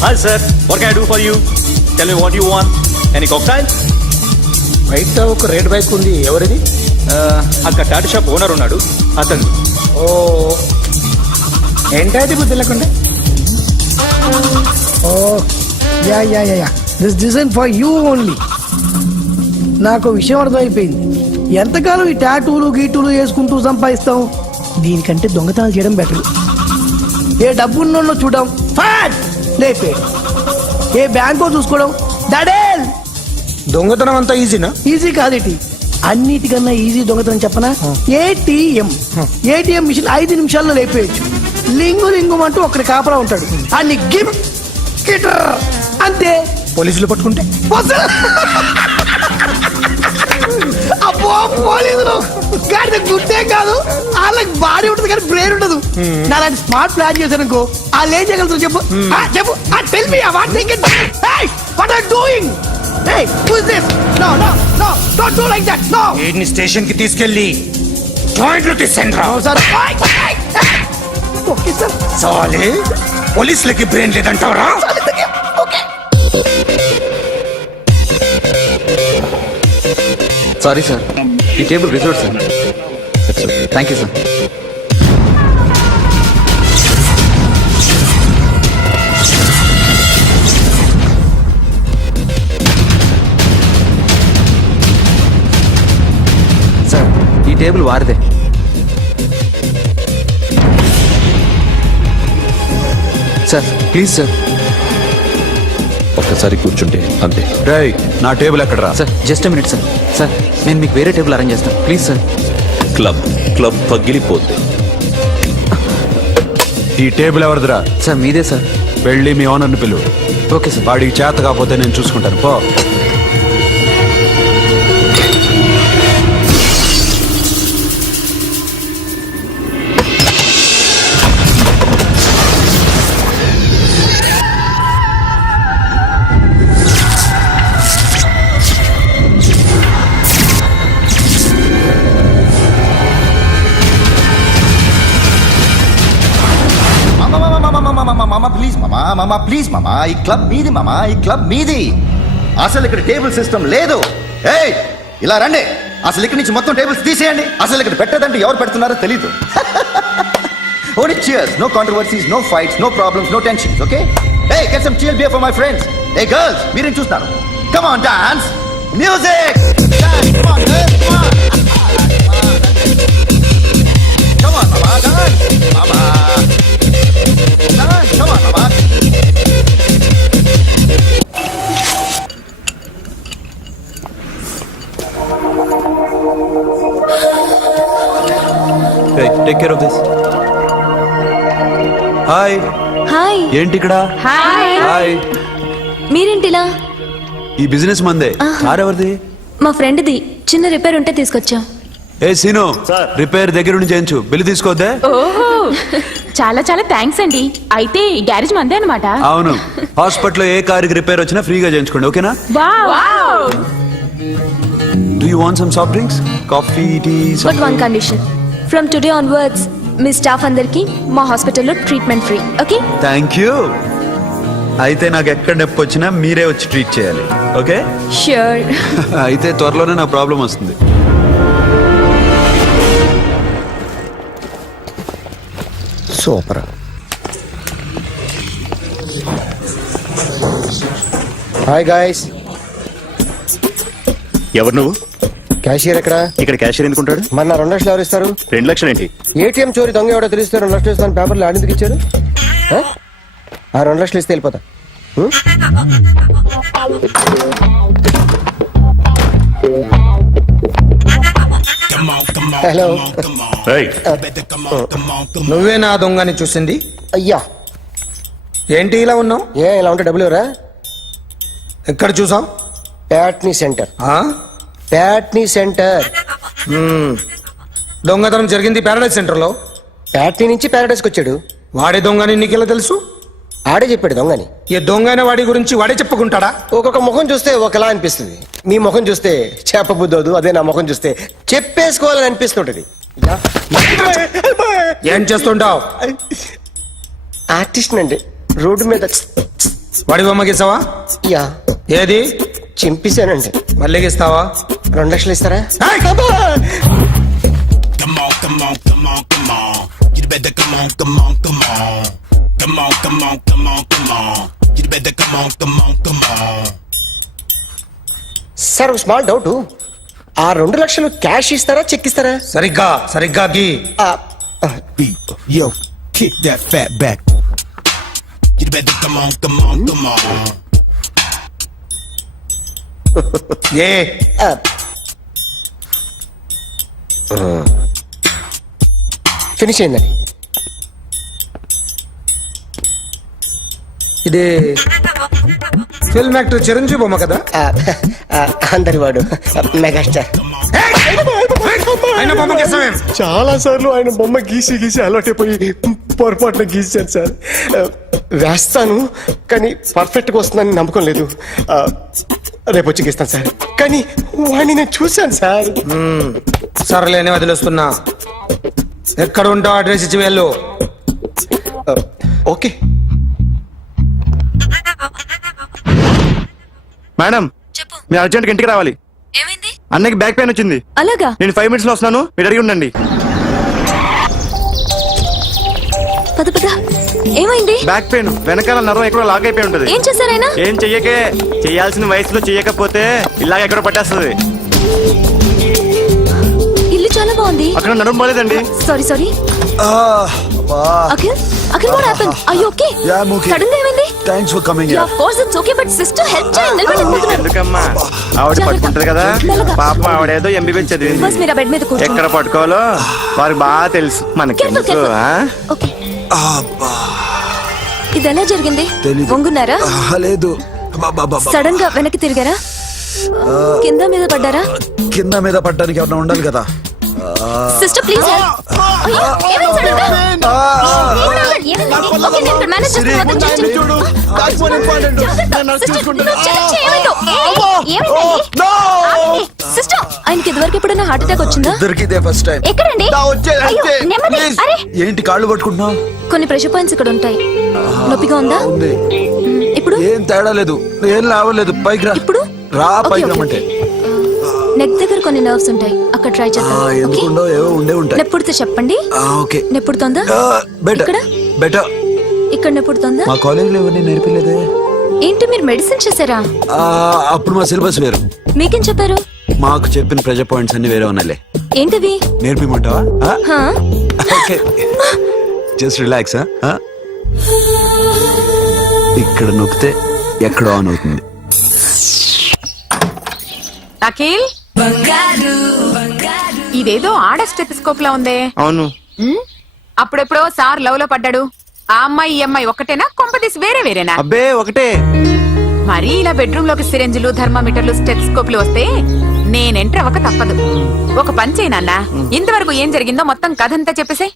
Hi sir, what can I do for you? Tell me what you want. Any cocktail? బయట ఒక రెడ్ బైక్ ఉంది, ఎవరిది? అక్కడ టాటా షాప్ ఓనర్ ఉన్నాడు అతను. ఓ ఏంటది బుద్ధి లేకుండా. Oh yeah yeah yeah yeah this design for you only. నాకు విషయం అర్థమైపోయింది. ఎంతకాలం ఈ టాటూలు గీటూలు వేసుకుంటూ సంపాదిస్తాం? దీనికంటే దొంగతనాలు చేయడం బెటర్. ఏ డబ్బున్నోళ్ళు చూడడం ఫాట్ లేపే, ఏ బ్యాంకో చూసుకోవడం దడేల్. దొంగతనం అంతా ఈజీనా? ఈజీ కాదేటి, అన్నిటికన్నా ఈజీ దొంగతనం చెప్పనా? ఏటీఎం మిషన్ 5 నిమిషాల్లో లేపేయచ్చు. లింగు లింగం అంటూ ఒకటి కాపలా ఉంటాడు, అన్ని గిమ్ గిటర్ అంతే. పోలీసులు పట్టుకుంటే అబ్బో పోలీసులు గాడి గుర్తే కాదు, వాళ్ళకి బాడీ ఉంటుంది కానీ బ్రెయిన్ ఉండదు. నాలాంటి స్మార్ట్ ప్లాన్ చేశానుకో వాళ్ళు ఏం చేయగలుగుతారు చెప్పు? చెప్పు, tell me what thinking. What are doing? Hey, who is this? No, no, no, don't do like that, no. వీడిని స్టేషన్ కి తీసుకెళ్ళి జాయింట్లు తీసేంద్రా. No, sir. Okay, sir. సాలే పోలీసులకి బ్రెయిన్ లేదంటావరా? Okay. సారీ సార్, ఈ table reserve sir. Thank you sir. Sir, ఈ టేబుల్ వారిదే. Sir please sir. ఒక్కసారి కూర్చుంటే అంతే. రేయ్, నా టేబుల్ ఎక్కడరా? Sir just minute sir. Sir నేను మీకు వేరే టేబుల్ అరేంజ్ చేస్తాను ప్లీజ్ సార్. క్లబ్ పగిలిపోద్ది. ఈ టేబుల్ ఎవరిదిరా? సార్ మీదే సార్. వెళ్ళి మీ ఓనర్ని పిలువు. Okay sir. వాడికి చేత కాకపోతే నేను చూసుకుంటాను, పో. ప్లీజ్ మామా, ఈ క్లబ్ మీది మామా, ఈ క్లబ్ మీది. అసలు ఇక్కడ టేబుల్ సిస్టమ్ లేదు. ఏయ్ ఇలా రండి, అసలు ఇక్కడ నుంచి మొత్తం టేబుల్స్ తీసేయండి. అసలు ఇక్కడ పెట్టదంటే ఎవరు పెడుతున్నారో తెలీదు. Only cheers, no controversies, no fights, no problems, no tensions, okay? Hey, get some chill beer for my friends. Hey girls, మీరేం చూస్తున్నారు? Come on, dance, music, dance, come on, girls, come on. Come on, mama, dance, mama. Dance, come on, mama. Take care of this. Hi. Hi. ఏంటి ఇక్కడ? హాయ్. హాయ్. మీరేంటిలా? ఈ బిజినెస్ మందే. కార్ ఎవరిది? మా ఫ్రెండ్ది. చిన్న రిపేర్ ఉంటే తీసుకొచ్చా. ఏ సీను, రిపేర్ దగ్గర నుండి చేయించు, బిల్లు తీసుకోవద్దే. ఓహో, చాలా చాలా థ్యాంక్స్ అండి. అయితే ఈ గ్యారేజ్ మందే అన్నమాట. అవును, హాస్పిటల్లో ఏ కారుకి రిపేర్ వచ్చినా ఫ్రీగా చేయించుకోండి, ఓకేనా? Wow. Do you want some soft drinks, coffee, tea? But one condition, from today onwards మీ స్టాఫ్ అందరికి మా హాస్పిటల్లో treatment free, okay? Thank you. అయితే నాకు ఎక్కడ నొప్పి వచ్చినా మీరే వచ్చి ట్రీట్ చేయాలి, ఓకే? ష్యూర్. అయితే త్వరలోనే నా ప్రాబ్లం వస్తుంది. సూపర్. Hi guys. ఎవరు నువ్వు? క్యాషియర్ ఎక్కడ? ఇక్కడ క్యాషియర్ ఎందుకుంటాడు? మన 2 లక్షలు ఎవరు ఇస్తారు? 2 లక్షలు ఏంటి? ఏటీఎం చోరీ దొంగ ఎవడో తెలిస్తే 2 లక్షలు ఇస్తాను పేపర్లు ఆడిందుకు ఇచ్చారు. ఆ 2 లక్షలు ఇస్తే వెళ్ళిపోతా. హలో. నువ్వే నా దొంగని చూసింది? అయ్యా, ఏంటి ఇలా ఉన్నావు? ఏ ఇలా ఉంటే డబ్బులు ఎవరా? ఎక్కడ చూసావు? ప్యాట్నీ సెంటర్. ప్యాట్నీ సెంటర్. దొంగతనం జరిగింది ప్యారడైజ్ సెంటర్ లో. ప్యాట్నీ నుంచి ప్యారడైస్కి వచ్చాడు. వాడే దొంగని నీకెలా తెలుసు? ఆడే చెప్పాడు దొంగని. ఈ దొంగైన వాడి గురించి వాడే చెప్పుకుంటాడా? ఒక్కొక్క ముఖం చూస్తే ఒకలా అనిపిస్తుంది. మీ ముఖం చూస్తే చెప్పబుద్దోదు, అదే నా ముఖం చూస్తే చెప్పేసుకోవాలని అనిపిస్తుంటది. ఏం చేస్తుంటావు? ఆర్టిస్ట్ అండి. రోడ్డు మీద వాడి బొమ్మ గీసావా? యా. ఏది? చింపేశానండి. మళ్ళీ గీస్తావా? 2 లక్షలు ఇస్తారా? సార్ స్మాల్ డౌట్, ఆ 2 లక్షలు క్యాష్ ఇస్తారా చెక్ ఇస్తారా? సరిగ్గా గీ. Yo, kick that fat back. You better come on. A finish అయిందండి. ఇది ఫిల్మ్ యాక్టర్ చిరంజీవి బొమ్మ కదా? అందరి వాడు మెగాస్టార్. ఆయన బొమ్మ గీసావేం? చాలా సార్లు ఆయన బొమ్మ గీసి అలవాటైపోయి పొరపాటున గీసాను సార్. వేస్తాను కానీ పర్ఫెక్ట్ గా వస్తుందని నమ్మకం లేదు. రేపు వచ్చి గీస్తాను సార్. కానీ వాడిని నేను చూశాను సార్. సర్లేని వదిలేస్తున్నా. ఎక్కడ ఉంటావు అడ్రస్ ఇచ్చి వెళ్ళు. ఓకే మేడం, మీరు అర్జెంట్గా ఇంటికి రావాలి. అన్నకి బ్యాక్ పెయిన్ వచ్చింది. అలాగా? నేను 5 minutes లో వస్తున్నాను, మీరు అడిగి ఉండండి. పద ఏమైంది? బ్యాక్ పెయిన్, వెనకాల నరం ఎక్కడో లాక్ అయిపోయి ఉంటది. ఏం చేశారైనా? ఏం చెయ్యకే, చెయ్యాల్సిన వయసులో చెయ్యకపోతే ఇలాగ ఎక్కడో పట్టేస్తుంది. ఇల్లు చాలా బాగుంది. అక్కడ నడుము బాలేదండి. Sorry. Akhil what happened? Are you okay? Yeah, I'm okay. Sudden గా ఏమైంది? Thanks for coming. Yeah, of course it's okay, but sister help చేయండి. నిలబడి. ఎందుకమ్మా, ఆవిడ పట్టుకుంటది కదా. పాపం ఆవిడేదో ఎంబీబీఎస్ చదివింది. బస్ మీరు ఆ బెడ్ మీద కూర్చోండి. ఎక్కడ పట్టుకోవాలో వారికి బాగా తెలుసు. మనకి ఓకే. ఇది ఎలా జరిగింది? వంగున్నారా? లేదు, సడన్ గా వెనక్కి తిరిగారా? కింద మీద పడ్డారా? కింద మీద పడ్డానికి ఎవరైనా ఉండాలి కదా. Sister please help. ఏమైంది సడన్ గా? ఓకే, నేను ఇక్కడ మేనేజ్ చేస్తాను. సిస్టర్, ఆయనకి ఇదివరకు ఎప్పుడైనా హార్ట్ అటాక్ వచ్చిందా? దొరికితే ఫస్ట్ టైం. ఎక్కడండి? అయ్యో, నెమ్మది. అరే, ఏంటి కాళ్ళు పట్టుకుంటున్నావు? కొన్ని ప్రెషర్ పాయింట్స్ ఇక్కడ ఉంటాయి. నొప్పిగా ఉందా? ఉంది. ఇప్పుడు ఏం తేడా లేదు, ఏం లావలేదు. పైకి రా. ఇప్పుడు రా, పైకి రమ్మంటే. నెక్ దగ్గర కొన్ని నర్వ్స్ ఉంటాయి, అక్కడ ట్రై చేద్దాం. ఎందుకుండో ఏవో ఉండే ఉంటాయి. నెప్పుడుతో చెప్పండి. ఓకే. నెప్పుడుతోందా? ఇక్కడ బెటర్. ఇక్కడ నెప్పుడుతోందా? మా కాలేజీలో ఎవరిని నేర్పలేదే. ఏంటి, మీరు మెడిసిన్ చేశారా? అప్పుడు మా సిలబస్ వేరు. మీకేం చెప్పారు? మాకు చెప్పిన ప్రెజర్ పాయింట్స్ అన్ని వేరే ఉన్నాయిలే. ఏంటివి? నేర్పిమంటావా? హా? Okay, just relax. ఇక్కడ నొక్కితే ఎక్కడో ఆన్ అవుతుంది. అఖిల్, ఇదేదో ఆడ స్టెథోస్కోప్ లా ఉందే. అవును. అప్పుడెప్పుడో సార్ లవ్ లో పడ్డాడు. ఆ అమ్మాయి ఈ అమ్మాయి ఒక్కటేనా, కొంపదీసి వేరేనా? అబ్బే ఒకటే. మరి ఇలా బెడ్రూమ్ లోకి సిరెంజులు, థర్మామీటర్లు, స్టెథోస్కోప్లు వస్తే నేను ఎంటర్ అవ్వక తప్పదు. ఒక పని చేయి నాన్న, ఇంతవరకు ఏం జరిగిందో మొత్తం కథ అంతా చెప్పేసాయి.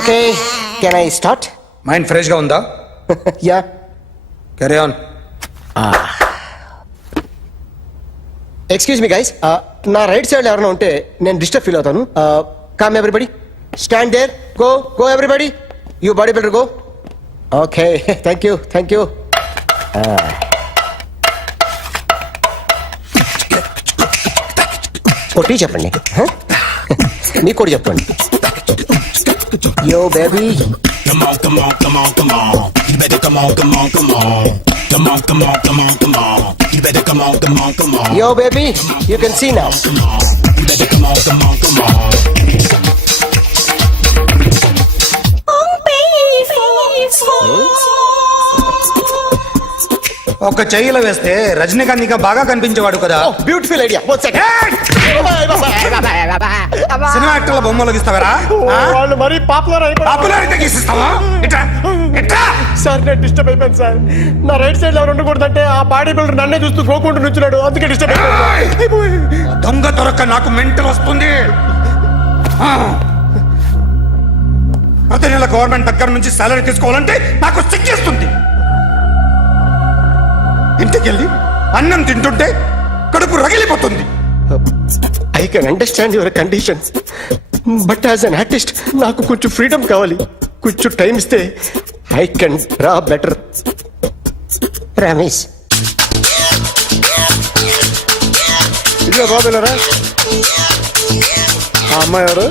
Okay, can I start? Mind fresh గా ఉందా? Yeah, carry on. Excuse me guys, నా రైట్ సైడ్ ఎవరైనా ఉంటే నేను డిస్టర్బ్ ఫీల్ అవుతాను. Come everybody, stand there, go everybody, you body builder go. Okay, thank you. కొట్టి చెప్పండి, మీకు కూడా చెప్పండి. Yo baby, yo baby, you can see now. ఒక చెయ్యిలో వేస్తే రజనీకాంత్ ఇంకా బాగా కనిపించేవాడు కదా. Beautiful idea. సినిమా యాక్టర్ల బొమ్మలు గీస్తావరా? వాళ్ళు మరీ పాపులారిటీ గీసిస్తావా? సార్ నేను డిస్టర్బ్ అయిపోయాను సార్. నా రైట్ సైడ్ ఎవరు ఉండకూడదంటే ఆ బాడీ బిల్డర్ నన్నే చూస్తూ గోకుంటూ నుంచున్నాడు, అందుకే డిస్టర్బ్ అయిపోయాను. దొంగ దొరక్క నాకు మెంటల్ వస్తుంది. ప్రతి నెల గవర్నమెంట్ దగ్గర నుంచి సాలరీ తీసుకోవాలంటే నాకు సిగ్గేస్తుంది. ఇంటికెళ్ళి అన్నం తింటుంటే కడుపు రగిలిపోతుంది. I can understand your conditions, but as an artist నాకు కొంచెం ఫ్రీడమ్ కావాలి. కొంచెం టైం ఇస్తే I can draw better. Promise. ఇదిగో బాబులరా, ఆ అమ్మాయి ఎవరు?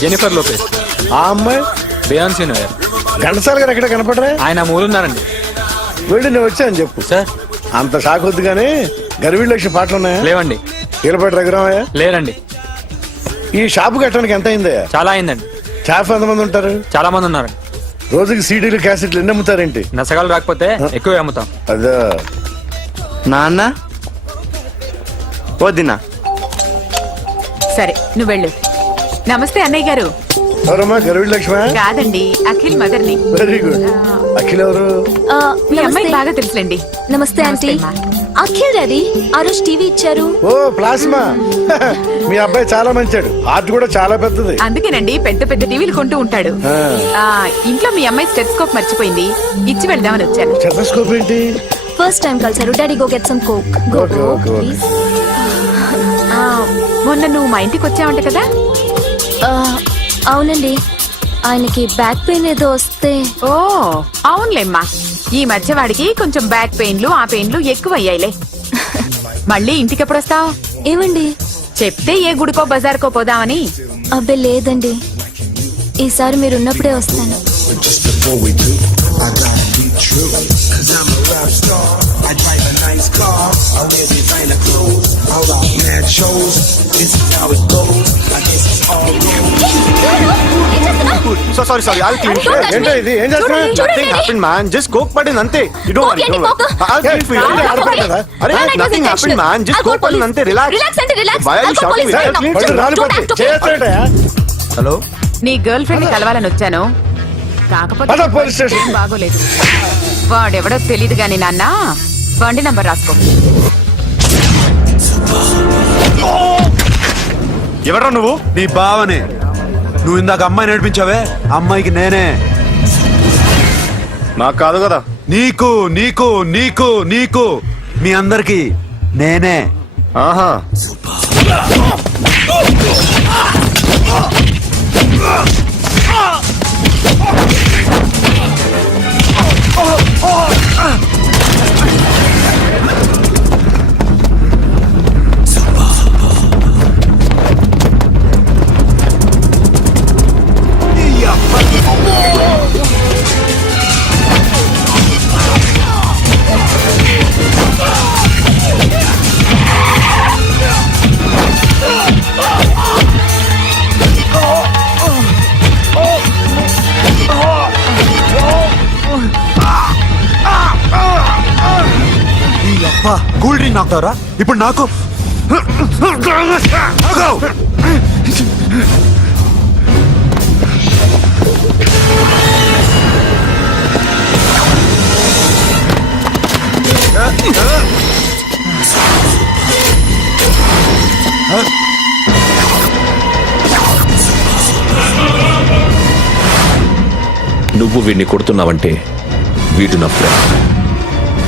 Jennifer Lopez. ఆ అమ్మాయి బియాన్సీ నోయర్. ఘంటసాల గారు ఎక్కడ కనపడరా? ఆయన మూలున్నారండి. వెళ్ళి నేను వచ్చాను చెప్పు. సార్ అంత షాక్ వద్దు కానీ గర్వీళ్ళ లక్ష పాటలు ఉన్నాయా? లేవండి. కీలపాటి రఘురామయ్య లేరండి. ఈ షాపు కట్టడానికి ఎంత అయిందయ్యా? చాలా అయిందండి. స్టాఫ్ ఎంతమంది ఉంటారు? చాలా మంది ఉన్నారు. రోజుకి సీడీలు క్యాసెట్లు ఎన్ని అమ్ముతారేంటి? నసగాలు రాకపోతే ఎక్కువ అమ్ముతాం. అదే నాన్న వద్దినా. సరే నువ్వు వెళ్ళు. నమస్తే అన్నయ్య గారు. ఎవరమ్మా? గర్వీళ్ళ లక్ష్మ? కాదండి, అఖిల్ మదర్ని. Very good. అఖిల్ ఎవరు? మీ అమ్మాయి బాగా తెలుసులేండి. నమస్తే ఆంటీ. అఖిల్ డాడీ ఆ రోజు టీవీ ఇచ్చారు. ఓ ప్లాస్మా. మీ అబ్బాయి చాలా మంచాడు. హార్ట్ కూడా చాలా పెద్దది. అందుకేనండి పెద్ద పెద్ద టీవీలు కొంటూ ఉంటాడు. ఇంట్లో మీ అమ్మాయి స్టెథోస్కోప్ మర్చిపోయింది, ఇచ్చి వెళ్దామని వచ్చాను. స్టెథోస్కోప్ ఏంటి? ఫస్ట్ టైం కలిసారు. Daddy go get some coke. Go Okay, okay, okay. Please. మొన్న నువ్వు మా ఇంటికి వచ్చావంట కదా. అవునండి, ఆయనకి బ్యాక్ పెయిన్ ఏదో వస్తే. ఓ అవునులేమ్మా, ఈ మధ్య వాడికి కొంచెం బ్యాక్ పెయిన్లు ఆ పెయిన్లు ఎక్కువ అయ్యాయిలే. మళ్ళీ ఇంటికి ఎప్పుడు వస్తావు? ఏమండి? చెప్తే ఏ గుడికో బజార్కో పోదామని. అబ్బే లేదండి, ఈసారి మీరు ఉన్నప్పుడే వస్తాను. Sorry I'll clean. ఏంటో ఇది? ఏం చేస్తున్నా? Nothing happened man, just coke పడింది అంతే. You don't worry. I'll clean for you. అరే nothing happened man, just coke పడింది అంతే. Relax. Why are you shouting? పళ్ళు రాలిపోతే చేస్తాడయా? హలో, నీ గర్ల్ ఫ్రెండ్ కలవాలని వచ్చాను, కాకపోతే పద పోలీస్ స్టేషన్. ఏం బాగోలేదు. వాడెవడో తెలీదు గాని నాన్న, బండి నంబర్ రాసుకో. ఎవరా నువ్వు? నీ బావనే. నువ్వు ఇందాక అమ్మాయి నడిపించావే, అమ్మాయికి నేనే. నాకు కాదు కదా. నీకు నీకు నీకు నీకు మీ అందరికి నేనే. ఆహా, కూల్ డ్రింక్ నాకుతారా ఇప్పుడు? నాకు నువ్వు వీడిని కొడుతున్నావంటే వీడు నా ఫ్రెండ్.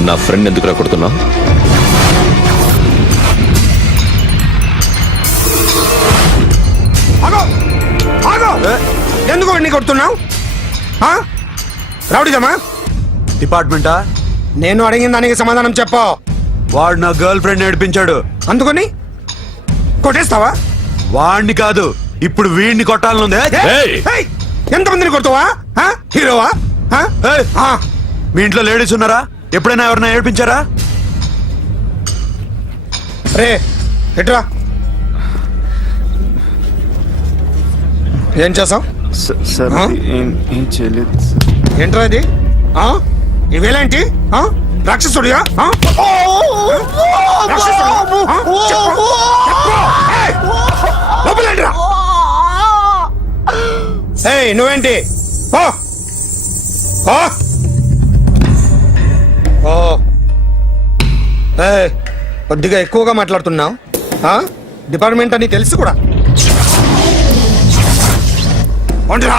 నా ఫ్రెండ్ ఎందుకురా కొడుతున్నావు? ఎందుకు వాడిని కొడుతున్నావు? రౌడీజమా? డిపార్ట్మెంటా? నేను అడిగిన దానికి సమాధానం చెప్పు. వాడు నా గర్ల్ ఫ్రెండ్ నడిపించాడు. అందుకని కొట్టేస్తావా? వాడిని కాదు, ఇప్పుడు వీడిని కొట్టాలనుంది. ఏయ్! ఎంతమందిని కొడతావా? హీరోవా? ఏయ్! మీ ఇంట్లో లేడీస్ ఉన్నారా? ఎప్పుడైనా ఎవరైనా ఏడిపించారా? రే ఎట్రా, ఏం చేసావు? ఏం చేయలేదు. ఏంట్రా ఇది? ఇవేలాంటి రాక్షసుడియా? నువ్వేంటి? కొద్దిగా ఎక్కువగా మాట్లాడుతున్నావు. డిపార్ట్మెంట్ అని తెలుసు కూడా. ఒంటరా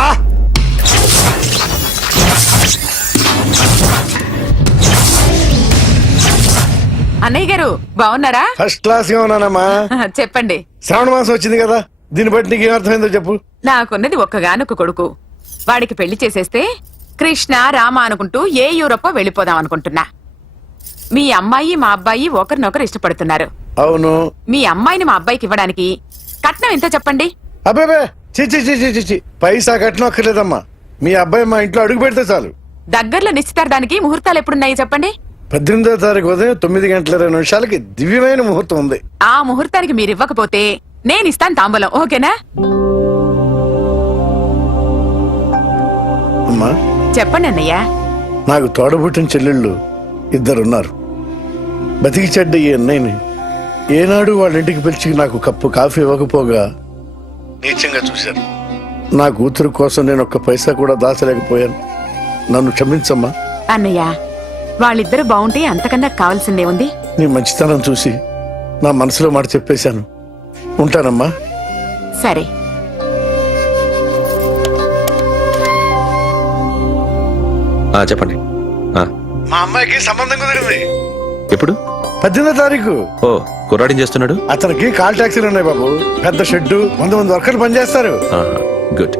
అన్నయ్య గారు బాగున్నారా? ఫస్ట్ క్లాస్ గా ఉన్నానమ్మా. చెప్పండి. శ్రావణ మాసం వచ్చింది కదా, దీన్ని బట్టి నీకు ఏమర్థమైందో చెప్పు. నాకున్నది ఒక్కగానొక్క కొడుకు, వాడికి పెళ్లి చేసేస్తే కృష్ణ రామ అనుకుంటూ ఏ యూరోపో వెళ్ళిపోదాం అనుకుంటున్నా. మీ అమ్మాయి మా అబ్బాయి ఒకరినొకరు ఇష్టపడుతున్నారు. అవును. మీ అమ్మాయిని మా అబ్బాయికి ఇవ్వడానికి కట్నం ఎంత చెప్పండి? అబ్బాబే చి పైసా కట్నం అక్కర్లేదమ్మా. మీ అబ్బాయి మా ఇంట్లో అడుగు పెడితే చాలు. దగ్గరలో నిశ్చితార్థానికి ముహూర్తాలు ఎప్పుడున్నాయి చెప్పండి? 18వ తారీఖు ఉదయం 9:20 దివ్యమైన ముహూర్తం ఉంది. ఆ ముహూర్తానికి మీరు ఇవ్వకపోతే నేను ఇస్తాను తాంబూలం, ఓకేనా? అమ్మా చెప్పండి అన్నయ్య. నాకు తోడబుట్టిన చెల్లెళ్ళు 2 ఉన్నారు. బతికి చెడ్డ ఈ అన్నయ్యని ఏనాడు వాళ్ళ ఇంటికి పిలిచి నాకు కప్పు కాఫీ ఇవ్వకపోగా నీచంగా చూశాను. నా కూతురు కోసం నేను ఒక్క పైసా కూడా దాచలేకపోయాను. నన్ను క్షమించమ్మా. అన్నయ్య, వాళ్ళిద్దరు బాగుంటే అంతకన్నా కావాల్సిందే ఉంది. నీ మంచితనం చూసి నా మనసులో మాట చెప్పేశాను. ఉంటానమ్మా. సరే. చెప్పండి. మా అమ్మాయికి సంబంధం కుదిరింది. ఎప్పుడు? 18వ తారీఖు. ఓ, కుర్రాడిని చేస్తున్నాడు. అతనికి కాల్ టాక్సీలు ఉన్నాయి బాబు. పెద్ద షెడ్డు, 100 మంది వర్కర్లు పనిచేస్తారు. గుడ్.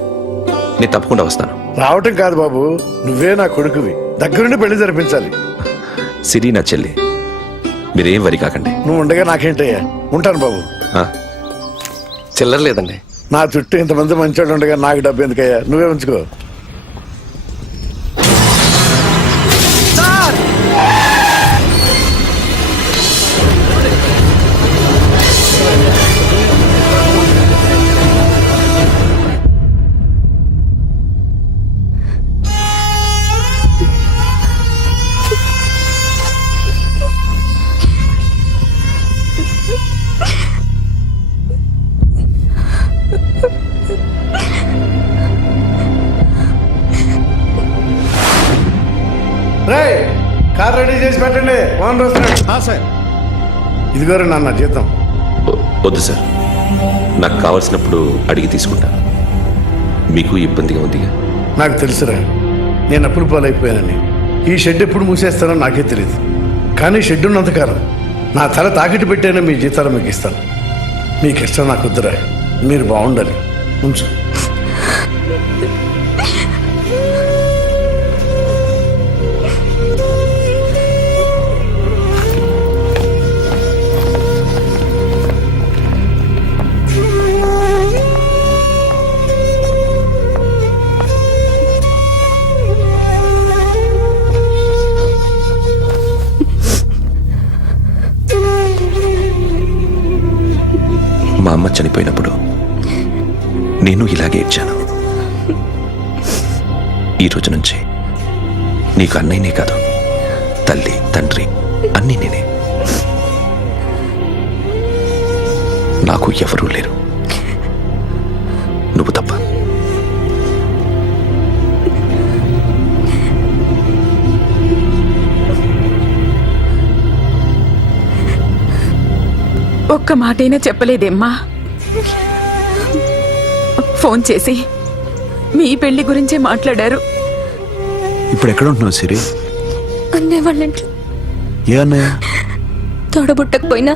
నేను తప్పకుండా వస్తాను. రావటం కాదు బాబు, నువ్వే నా కొడుకువి. దగ్గరుండి పెళ్లి జరిపించాలి. సిరి నా చెల్లి, మీరేం వరి కాకండి. నువ్వు ఉండగా నాకేంటయ్యా. ఉంటాను బాబు. చిల్లర లేదండి. నా చుట్టూ ఇంతమంది మంచోడు ఉండగా నాకు డబ్బు ఎందుకయ్యా? నువ్వే ఉంచుకో. కార్ రెడీ చేసి పెట్టండి. ఓనర్ వస్తున్నాడు. సార్ ఇదిగోరు నాన్న జీతం. వద్దు సార్, నాకు కావాల్సినప్పుడు అడిగి తీసుకుంటాను. మీకు ఇబ్బందిగా ఉందిగా? నాకు తెలుసురా, నేను అప్పులు పాలైపోయానని. ఈ షెడ్ ఎప్పుడు మూసేస్తానో నాకే తెలియదు. కానీ షెడ్ ఉన్నంతకాలం నా తల తాకిట్టు పెట్టైనా మీ జీతాలు మీకు ఇస్తాను. మీకు ఇష్టం నాకు వద్దురా. మీరు బాగుండాలి. ఉంచు. మా అమ్మ చనిపోయినప్పుడు నేను ఇలాగే ఇచ్చాను. ఈ రోజు నుంచి నీకు అన్నయ్యనే కాదు, తల్లి తండ్రి అన్నీ నేనే. నాకు ఎవరూ లేరు, నువ్వు తప్ప. ఒక్క మాటైనా చెప్పలేదేమ్మా? ఫోన్ చేసి మీ పెళ్లి గురించే మాట్లాడారు. ఇప్పుడు ఎక్కడ ఉంటున్నావు సిరి? అన్నయ్య వాళ్ళ ఇంట్లో. ఏ అన్నయ్య? తోడబుట్టకపోయినా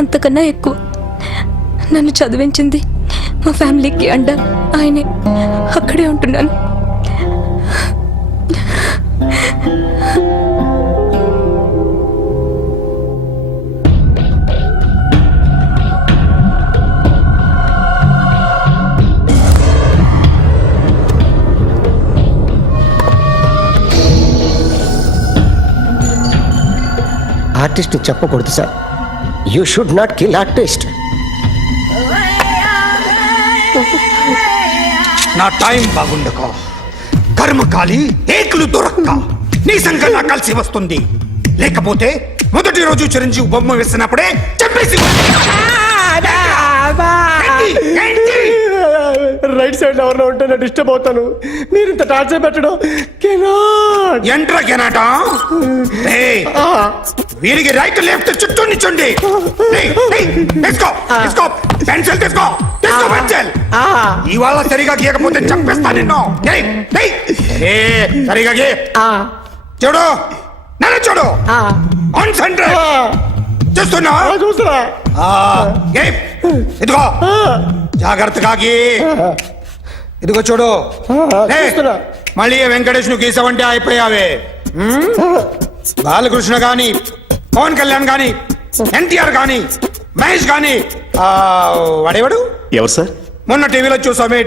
అంతకన్నా ఎక్కువ నన్ను చదివించింది మా ఫ్యామిలీకి అండ ఆయనే. అక్కడే ఉంటున్నాను. ఆర్టిస్ట్ చెప్పకూడదు sir. You should not kill artist. నా టైం బాగుండకో, కర్మకాలి ఏకులు దొరక్క నీ సంకల్లా కలిసి వస్తుంది. లేకపోతే మొదటి రోజు చిరంజీవి బొమ్మ వేసినప్పుడే చెప్పేసి రైట్ సైడ్ ఎవరిలో ఉంటే నేను డిస్టర్బ్ అవుతాను. మీరు ఇంత టార్చర్ పెట్టడం ఎంట్రా కెనాటా. వీరికి రైట్ లెఫ్ట్ చుట్టూ నిచ్చండి. పెన్సిల్ తీసుకో, పెన్సిల్. ఇవాళ సరిగా గీయకపోతే చంపేస్తా నిన్ను. సరిగా గీ. చూడు, నన్ను చూడు. కాన్సంట్రేట్ చూస్తున్నా. ఇదిగో జాగ్రత్తగా గీ. ఇదిగో చూడు. మళ్ళీ వెంకటేష్ ను గీసావంటే అయిపోయావే. బాలకృష్ణ గాని, పవన్ కళ్యాణ్ గాని, ఎన్టీఆర్ గాని, మహేష్ గాని, వాడేవాడు ఎవరు సార్? మొన్న టీవీలో చూసామే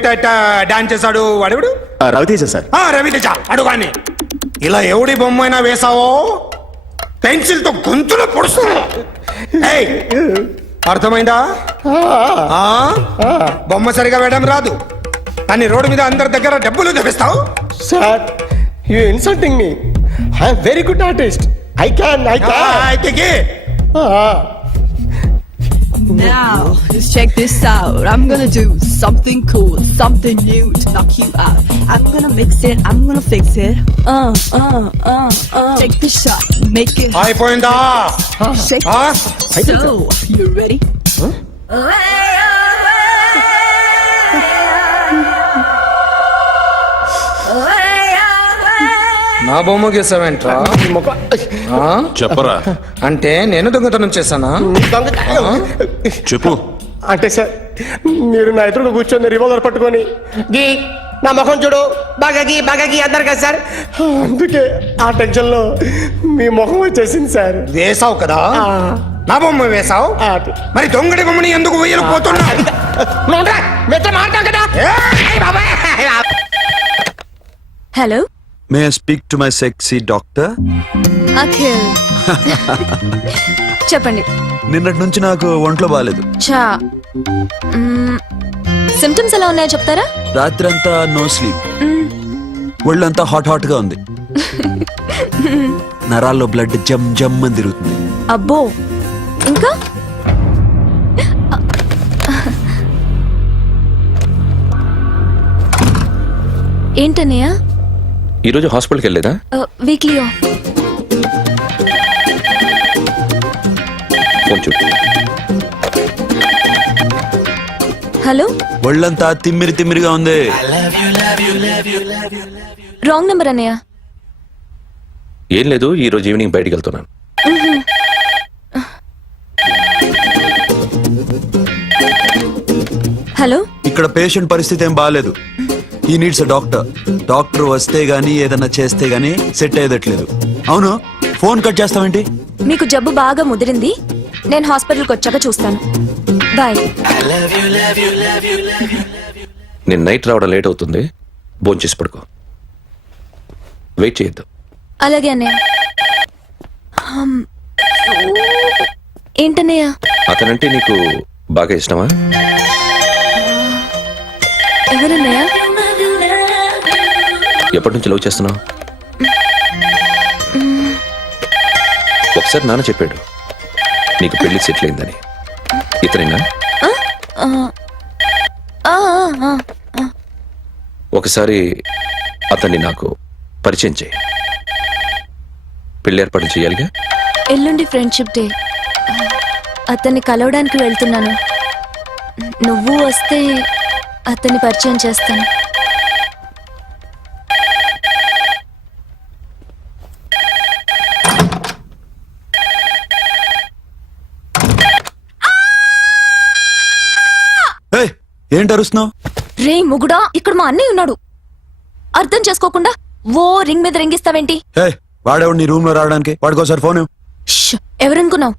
డాన్స్ చేశాడు, వాడేవాడు రవితేజ సార్. రవితేజ అడు గాని. ఇలా ఎవడి బొమ్మ అయినా వేసావో పెన్సిల్ తో గొంతులో పొడుస్తాను. ఏయ్, అర్థమైందా? బొమ్మ సరిగా వేయడం రాదు కానీ రోడ్డు మీద అందరి దగ్గర డబ్బులు తెప్పిస్తావు. Sir, you insulting me. I'm very good artist. I can. Now, just check this out. I'm gonna do something cool, something new to knock you out. I'm gonna mix it, I'm gonna fix it. Take the shot, make it hot. అయిపోయిందా? Shake it. So, you ready? నా బొమ్మ గీసావేంట్రా? చెప్పరా. అంటే నేను దొంగతనం చేశానా? చెప్పు. అంటే సార్, మీరు నా ఎదురు కూర్చొని రివాల్వర్ పట్టుకొని గీ నా ముఖం చూడు బాగా గీ అన్నారు కదా సార్, అందుకే ఆ టెన్షన్ లో మీ ముఖం వచ్చేసింది సార్. వేసావు కదా, నా బొమ్మ వేసావు, మరి దొంగడి బొమ్మని ఎందుకు వేయలేకపోతున్నా? Hello? May I speak to my sexy doctor? Akhil. చెప్పండి. నిన్నటి నుంచి నాకు ఒంట్లో బాగాలేదు. చా సిమ్టమ్స్ ఎలా ఉన్నాయో చెప్తారా? రాత్రంతా నో స్లీప్, ఒళ్ళంతా హాట్ గా ఉంది, నరాల్లో బ్లడ్ జమ్ జమ్ అని తిరుగుతుంది. అబ్బో, ఇంకా? ఏంటన్నయ్య? ఈరోజు హాస్పిటల్కి వెళ్ళలేదా? Weekly off. ఫోన్ చూడు. హలో, ఒళ్ళంతా తిమ్మిరిగా ఉంది. రాంగ్ నెంబర్ అన్నయ్య. ఏం లేదు, ఈ రోజు ఈవినింగ్ బయటికి వెళ్తున్నాను. హలో, ఇక్కడ పేషెంట్ పరిస్థితి ఏం బాగాలేదు. ఈ నీడ్స్ డాక్టర్. డాక్టర్ వస్తే గానీ ఏదన్నా చేస్తే గానీ సెట్ అయ్యేదట్లేదు. అవును, ఫోన్ కట్ చేస్తావేంటి? మీకు జబ్బు బాగా ముదిరింది, నేను హాస్పిటల్కి వచ్చాక చూస్తాను. బాయ్. నేను నైట్ రావడం లేట్ అవుతుంది, భోంచేసి పడుకో. వెయిట్ చేయొద్దు. అలాగే అన్నయ్య. ఏంటన్నయ్య? అతనంటే నీకు బాగా ఇష్టమా? ఎవరన్నయ్య? ఎప్పటి నుంచి లవ్ చేస్తున్నావు? ఒకసారి నాన్న చెప్పాడు నీకు పెళ్లి సెటిల్ అయిందని. ఇతనేనా? ఒకసారి అతన్ని నాకు పరిచయం చేయి. పెళ్లి ఏర్పాటు చేయాలిగా. ఎల్లుండి ఫ్రెండ్షిప్ డే, అతన్ని కలవడానికి వెళ్తున్నాను. నువ్వు వస్తే అతన్ని పరిచయం చేస్తాను. ఏంటి అరుస్తున్నావు? రే ముగుడా, ఇక్కడ మా అన్నయ్య ఉన్నాడు. అర్థం చేసుకోకుండా ఓ రింగ్ మీద రింగిస్తావేంటి? వాడేవాడు నీ రూమ్ లో రావడానికి? వాడికోసారి ఫోన్. ఎవరనుకున్నావు?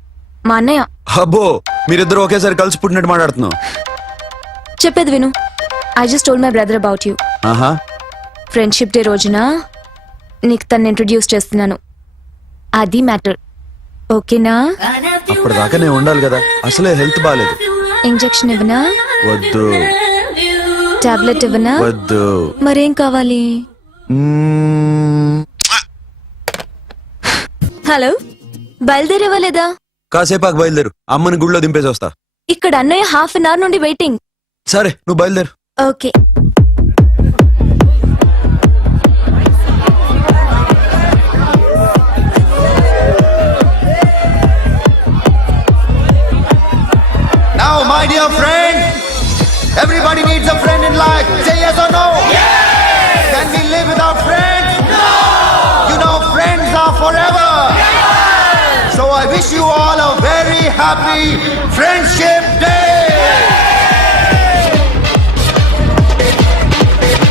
మా అన్నయ్య. అబ్బో, మీరిద్దరు ఒకేసారి కలిసి పుట్టినట్టు మాట్లాడుతున్నావు. చెప్పేది విను. I just told my brother about you. Friendship day రోజున నీకు తను ఇంట్రొడ్యూస్ చేస్తున్నాను. అది మ్యాటర్. ఓకేనా? అప్పటిదాకా నేను ఉండాలి కదా, అసలే హెల్త్ బాగాలేదు. ఇంజెక్షన్ ఇవ్వనా? వద్దు. టాబ్లెట్ ఇవ్వనా? వద్దు. మరేం కావాలి? హలో, బయలుదేరేవా లేదా? కాసేపాకు బయలుదేరు, అమ్మని గుళ్ళో దింపేసి వస్తా. ఇక్కడ అన్నయ్య హాఫ్ అన్ అవర్ నుండి వెయిటింగ్. సరే, నువ్వు బయలుదేరు. Okay. Now, my dear friend, everybody needs a friend in life. Say yes or no? Yes! Can we live without friends? No! You know, friends are forever. Yes! So I wish you all a very happy Friendship Day.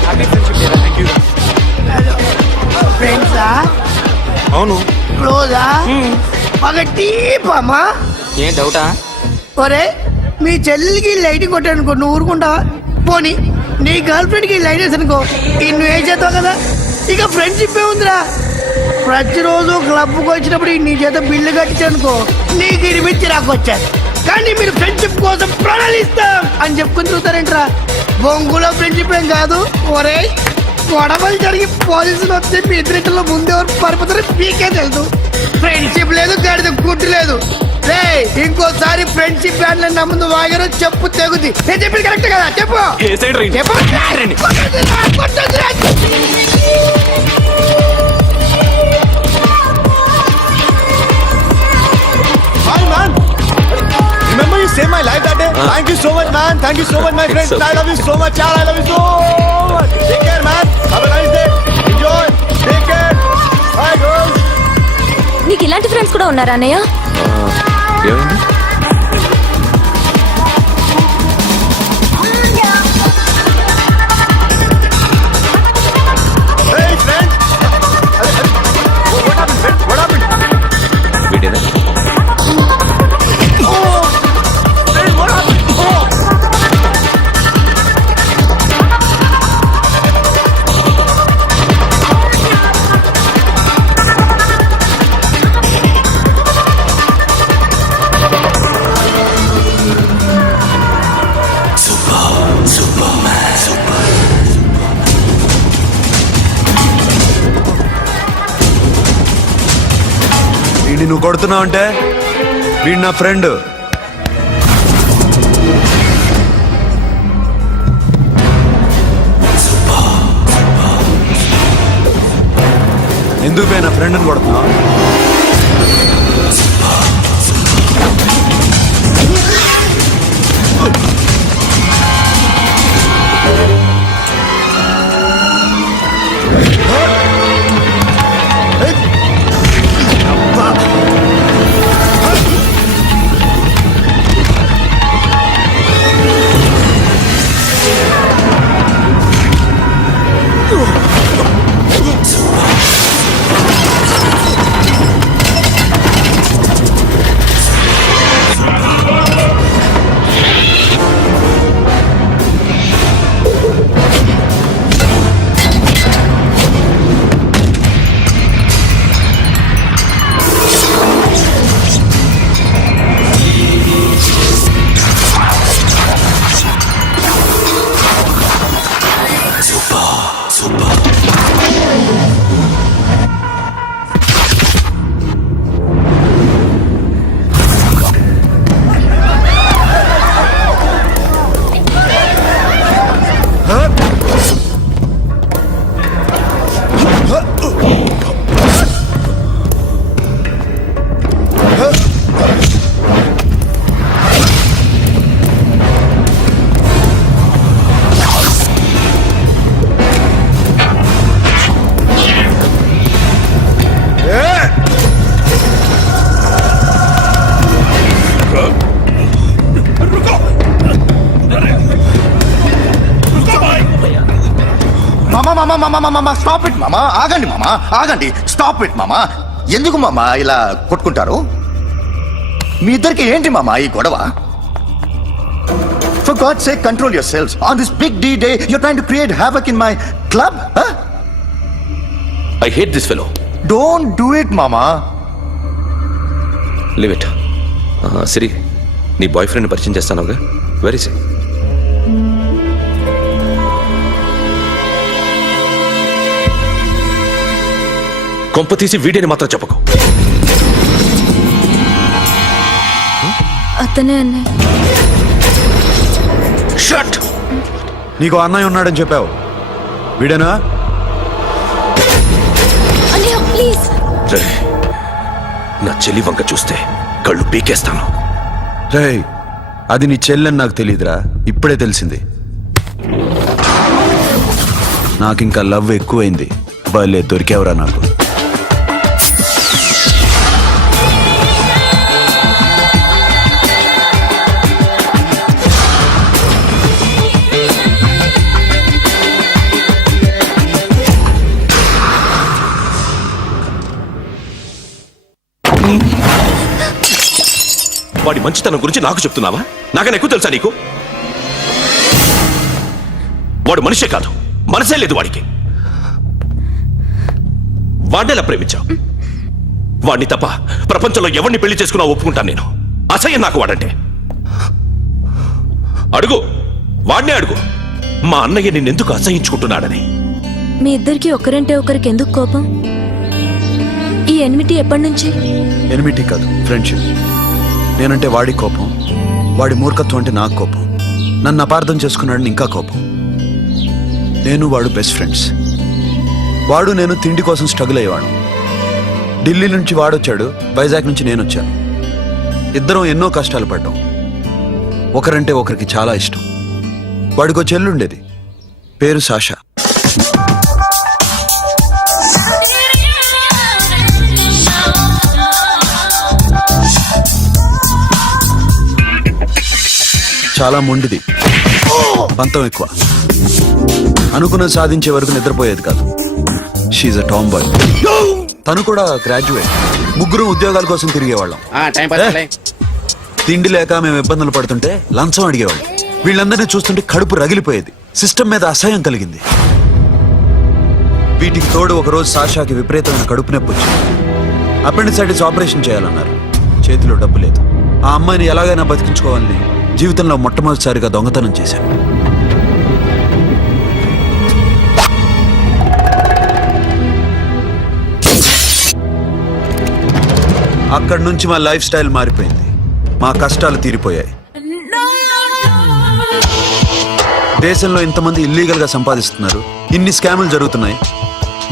Happy Friendship Day. Thank you. Friends, అవును. రోజా ఒక టీపమ్మా. ఏం డౌటా? ఒరే మీ చెల్లెలికి లైటింగ్ కొట్టానుకో నువ్వు ఊరుకుంటావా? పోనీ నీ గర్ల్ ఫ్రెండ్ కి లైట్ వేసి అనుకో నువ్వేం చేస్తావు కదా. ఇక ఫ్రెండ్షిప్ ఏ ఉందిరా. ప్రతిరోజు క్లబ్కి వచ్చినప్పుడు నీ చేత బిల్లు కట్టించనుకో నీకు ఇరిమిచ్చి రాకొచ్చాను. కానీ మీరు ఫ్రెండ్షిప్ కోసం ప్రణాళిస్తాం అని చెప్పుకుని తిరుగుతారేంట్రా? బొంగులో ఫ్రెండ్షిప్ ఏం కాదు. ఒరే గొడవలు జరిగి పోలీసులు వస్తే మీ ఇద్దరిలో ముందెవరు పరిపోతారో మీకే తెలుసు. ఫ్రెండ్షిప్ లేదు, గడిద గుడ్డు లేదు. రే ఇంకోసారి ఫ్రెండ్షిప్ బ్యాండ్ నా ముందు వాగారో చెప్పు తెగుద్ది. నేను చెప్పింది కరెక్ట్ కదా? చెప్పు Remember you saved my life that day? Thank you so much, man. Thank you so much, my friend. I love you so much, yaar. I love you so much. Take care, man. Have a nice day. Enjoy. Take care. Bye, girls. నీకు ఇలాంటి ఫ్రెండ్స్ కూడా ఉన్నారా అన్నయ్య? ఏమైంది? Hey, friend. What happened, friend? What happened? వీడేనా? Hey, what happened? వీడిని నువ్వు కొడుతున్నావు అంటే వీడు నా ఫ్రెండ్. ఎందుకు నా ఫ్రెండ్ని కొడుతున్నావు? స్టాప్ ఇట్ మామా. ఆగండి మామా, ఆగండి. స్టాప్ ఇట్ మామా. ఎందుకు మామా ఇలా కొట్టుకుంటారు? మీ ఇద్దరికి ఏంటి మామా ఈ గొడవ? For God's sake, control yourselves. On this big D day, you're trying to create havoc in my club? Huh? I hate this fellow. Don't do it, mama. Leave it. సిరి, నీ బాయ్ ఫ్రెండ్ పరిచయం చేస్తానుగా. వెరీ సే. కొంప తీసి వీడిని మాత్రం చెప్పకు. అతనే అన్నయ్య. షట్. నీకు అన్నయ్య ఉన్నాడని చెప్పావు, వీడేనా? అన్నయ్య ప్లీజ్. నా చెల్లి వంక చూస్తే కళ్ళు పీకేస్తాను. రేయ్, అది నీ చెల్లెని నాకు తెలియదురా, ఇప్పుడే తెలిసింది. నాకింకా లవ్ ఎక్కువైంది. భలే దొరికావురా నాకు. వాడి మంచితనం గురించి నాకు చెప్తున్నావా? నాకన్నా ఎక్కువ తెలుసా నీకు? వాడు మనిషే కాదు, మనసే లేదు వాడికి. వాడినెలా ప్రేమించావు? వాడిని తప్ప ప్రపంచంలో ఎవరిని పెళ్లి చేసుకున్నా ఒప్పుకుంటాను నేను. అసహ్యం నాకు వాడంటే. అడుగు, వాడినే అడుగు, మా అన్నయ్య నిన్నెందుకు అసహించుకుంటున్నాడని. మీ ఇద్దరికి ఒకరంటే ఒకరికి ఎందుకు కోపం? ఈ ఎనిమిటీ ఎప్పటి నుంచి? ఎనిమిటీ కాదు, ఫ్రెండ్షిప్. నేనంటే వాడి కోపం, వాడి మూర్ఖత్వం అంటే నాకు కోపం. నన్ను అపార్థం చేసుకున్నాడని ఇంకా కోపం. నేను వాడు బెస్ట్ ఫ్రెండ్స్. వాడు నేను తిండి కోసం స్ట్రగుల్ అయ్యేవాడు. ఢిల్లీ నుంచి వాడొచ్చాడు, వైజాగ్ నుంచి నేను వచ్చాను. ఇద్దరం ఎన్నో కష్టాలు పడ్డాం. ఒకరంటే ఒకరికి చాలా ఇష్టం. వాడికో చెల్లుండేది, పేరు సాషా. చాలా మొండిది, పంతం ఎక్కువ. అనుకున్నది సాధించే వరకు నిద్రపోయేది కాదు. She's a tomboy. తను కూడా గ్రాడ్యుయేట్. ముగ్గురు ఉద్యోగాల కోసం తిరిగేవాళ్ళం. తిండి లేక మేము ఇబ్బందులు పడుతుంటే లంచం అడిగేవాళ్ళం. వీళ్ళందరినీ చూస్తుంటే కడుపు రగిలిపోయేది. సిస్టమ్ మీద అసహ్యం కలిగింది. వీటికి తోడు ఒకరోజు సాషాకి విపరీతమైన కడుపు నొప్పి వచ్చింది. అపెండిసైటిస్ ఆపరేషన్ చేయాలన్నారు. చేతిలో డబ్బు లేదు. ఆ అమ్మాయిని ఎలాగైనా బతికించుకోవాలని జీవితంలో మొట్టమొదటిసారిగా దొంగతనం చేశాను. అక్కడి నుంచి మా లైఫ్ స్టైల్ మారిపోయింది. మా కష్టాలు తీరిపోయాయి. దేశంలో ఇంతమంది ఇల్లీగల్ గా సంపాదిస్తున్నారు, ఇన్ని స్కాములు జరుగుతున్నాయి.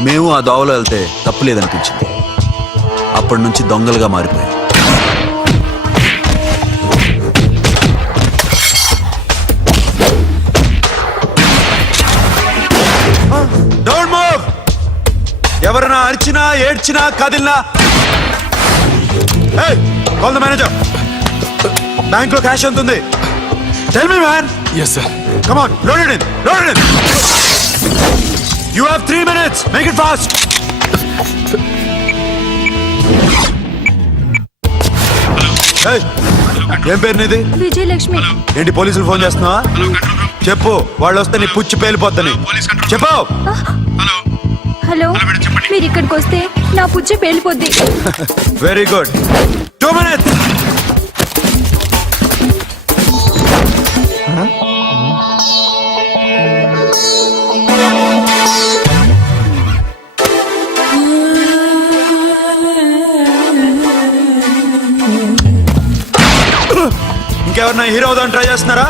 మేము ఆ దోవలో వెళ్తే తప్పులేదనిపించింది. అప్పటి నుంచి దొంగలుగా మారిపోయాం. Don't move. ఎవరైనా అరిచినా ఏడ్చినా కదిలినా కాల్ ద మేనేజర్. బ్యాంక్ లో క్యాష్ ఎంత ఉంది? Tell me man. yes sir. Come on, load it in. Load it in. You have 3 minutes. Make it fast. Hey, ఏం పేరు నీది? విజయలక్ష్మి. ఏంటి పోలీసులు ఫోన్ చేస్తున్నావా? చెప్పు, వాళ్ళు వస్తే నీ పుచ్చి పేలిపోద్దని చెప్పు. హలో, మీరు ఇక్కడికి వస్తే నా పుచ్చి పేలిపోద్ది. Very good. 2 minutes. ఇంకెవరన్నా హీరో అవుదాం ట్రై చేస్తున్నారా?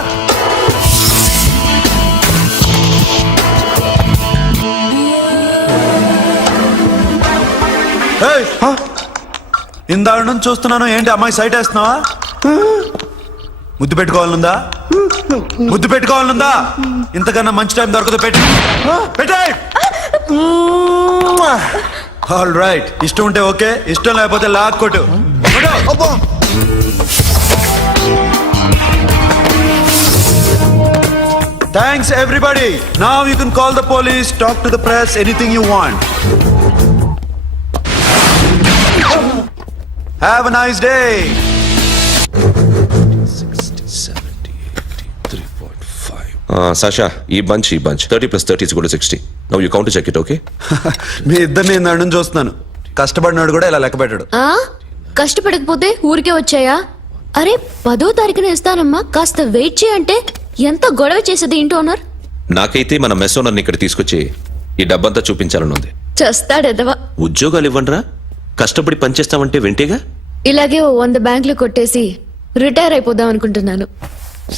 ఇందాక నుంచి చూస్తున్నాను, ఏంటి అమ్మాయి సైట్ వేస్తున్నావా? ముద్దు పెట్టుకోవాలనుందా? ముద్దు పెట్టుకోవాలనుందా? ఇంతకన్నా మంచి టైం దొరకదు. పెట్టే. ఆల్ రైట్, ఇష్టం ఉంటే ఓకే, ఇష్టం లేకపోతే లాక్ కొట్టు. Thanks everybody. Now you can call the police, talk to the press, anything you want. Have a nice day. 60, 70, 80, 3.5. Sasha, ఈ bunch 30 plus 30 is equal to 60. Now you count to check it, okay? మీ ఇద్దరిని నన్ను చూస్తున్నాను. కష్టపడినాడు కూడా ఇలా లెక్క పెట్టాడు. కష్టపడకపోతే ఊరికే వచ్చాయా? అరే 10వ తారీఖున ఇస్తానమ్మా, కాస్త వెయిట్ చేయంటే ఎంత గొడవ చేసేది ఇంటి ఓనర్. నాకైతే మన మెస్ ఓనర్ని ఇక్కడ తీసుకొచ్చి ఈ డబ్బంతా చూపించాలని ఉంది. చేస్తాడెదవా. ఉద్యోగాలు ఇవ్వండిరా, కష్టపడి పనిచేస్తామంటే వెంటేగా. ఇలాగే 100 బ్యాంకులు కొట్టేసి రిటైర్ అయిపోదాం అనుకుంటున్నాను.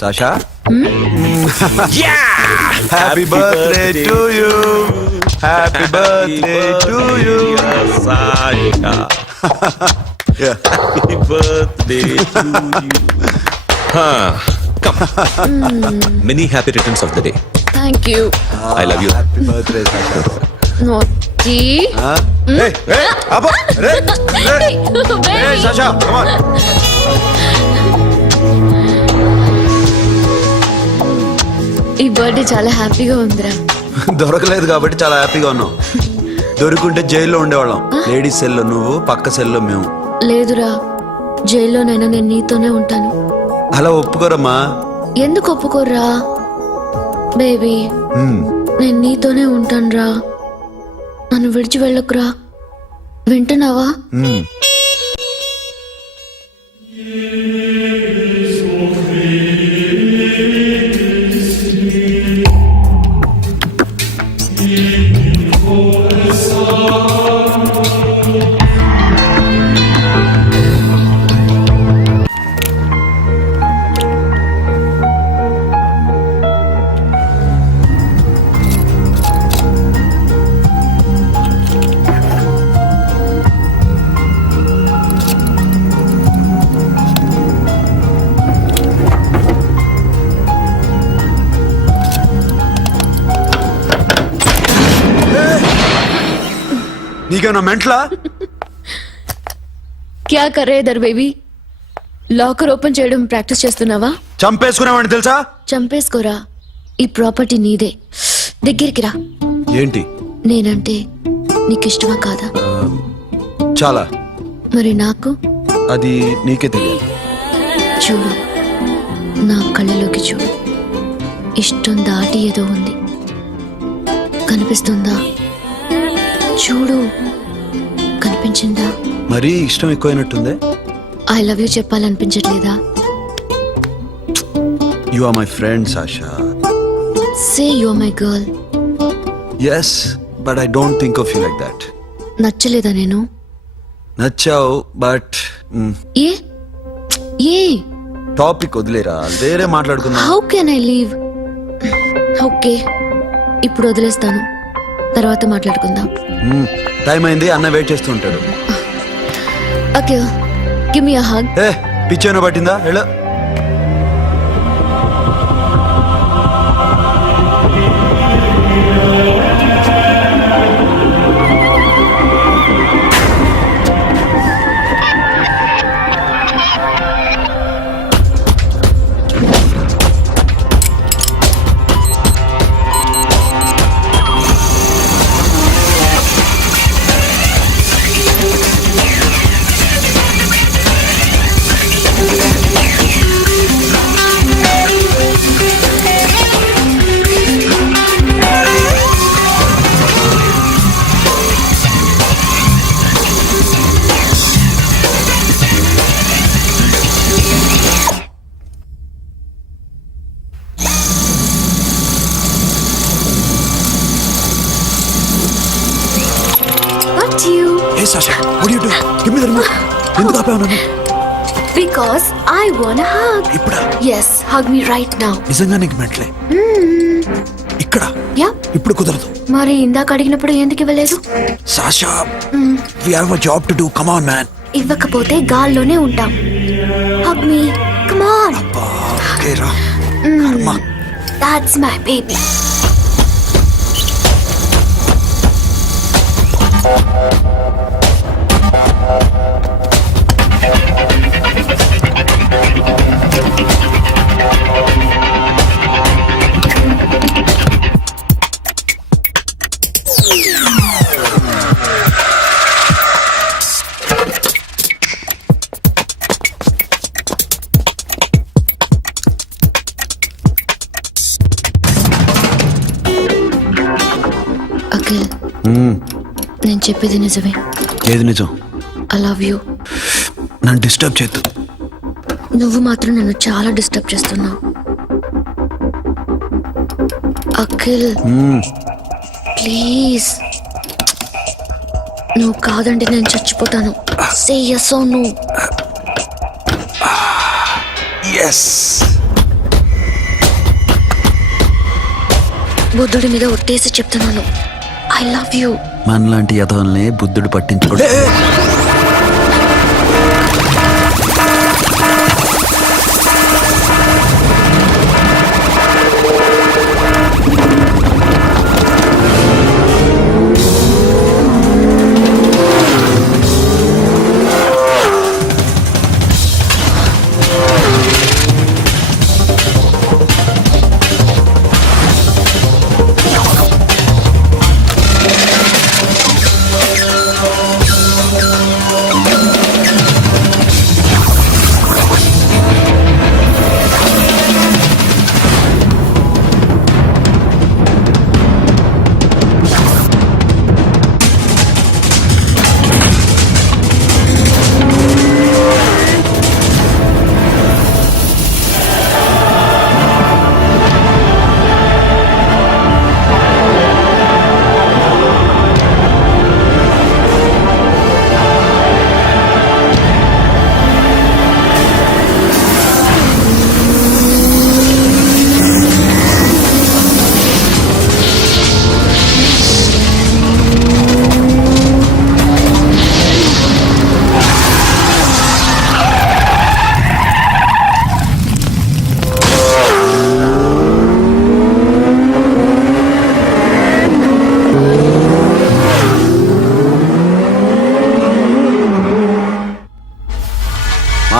Sasha, happy birthday to you. Happy birthday to you Sasha. Happy birthday to you. Come. Many happy returns of the day. Thank you. I love you. Happy birthday, Sasha. Naughty. Hey, Abba. Hey, Sasha, come on. ఈ బర్త్డే చాలా హ్యాపీగా ఉందిరా. దొరకలేదు కాబట్టి చాలా హ్యాపీగా ఉన్నావు. దొరుకుంటే జైల్లో ఉండేవాళ్ళం. లేడీస్ సెల్లో నువ్వు, పక్క సెల్లో మేము. లేదురా, జైల్లోనైనా నేను నీతోనే ఉంటాను. అలా ఒప్పుకోరమ్మా. ఎందుకు ఒప్పుకోర్రా బేబీ? నేను నీతోనే ఉంటానురా. నన్ను విడిచి వెళ్ళకురా. వింటున్నావా? నీకేమన్నా మెంట్లా? క్యా కర్ రే ఇధర్ బేబీ? లాకర్ ఓపెన్ చేయడం ప్రాక్టీస్ చేస్తున్నావా? చంపేసుకున్నావని తెలుసా? చంపేసుకోరా. ఈ ప్రాపర్టీ నీదే. దగ్గరికి రా. ఏంటి? నేనంటే నీకు ఇష్టమా కాదా? చాలా. మరి నాకు? అది నీకే తెలియాలి. చూడు, నా కళ్ళలోకి చూడు. ఇష్టం దాటి ఏదో ఉంది. కనిపిస్తుందా? చూడు, కనిపించిందా? మరీ ఇష్టం ఎక్కువైనట్టుందే. ఐ లవ్ యూ చెప్పాలనిపించట్లేదా? You are my friend Sasha. Say you are my girl. Yes, but I don't think of you like that. నచ్చలేదా నేను? నచ్చావు, బట్ ఏ ఏ టాపిక్ వదిలేరా, వేరే మాట్లాడుకుందాం. How can I leave? Okay, ఇప్పుడు వదిలేస్తాను, తర్వాత మాట్లాడుకుందాం. టైం అయింది, అన్న వెయిట్ చేస్తూ ఉంటాడు. Okay, give me a hug. ఏ పిచ్చేనో పట్టిందా? వెళ్ళు. Hey Sasha, what are you doing? Give me the remote. ఎందుకు ఆపావు నన్ను? Because I want a hug. ఇప్పుడా? Yes, hug me right now. నిజంగా నీకు మెంట్లే? ఇక్కడ? Yeah. ఇప్పుడు కుదరదు. మరి ఇందాక అడిగినప్పుడు ఎందుకు ఇవ్వలేదు? Sasha, we have a job to do. Come on, man. ఇవ్వకపోతే గాల్లోనే ఉంటాం. Hug me. Come on. Okay, రా. కర్మ. That's my baby. అఖిల్, నేను చెప్పేది నిజమే. ఏది నిజం? I love you. నన్ను డిస్టర్బ్ చేయొద్దు. నువ్వు మాత్రం నన్ను చాలా డిస్టర్బ్ చేస్తున్నావు. అఖిల్ ప్లీజ్, నువ్వు కాదంటే నేను చచ్చిపోతాను. సే yes or no. yes. బుద్ధుడి మీద ఒట్టేసి చెప్తున్నాను, ఐ లవ్ యూ. మనలాంటి యథవల్ని బుద్ధుడు పట్టించుకోడు.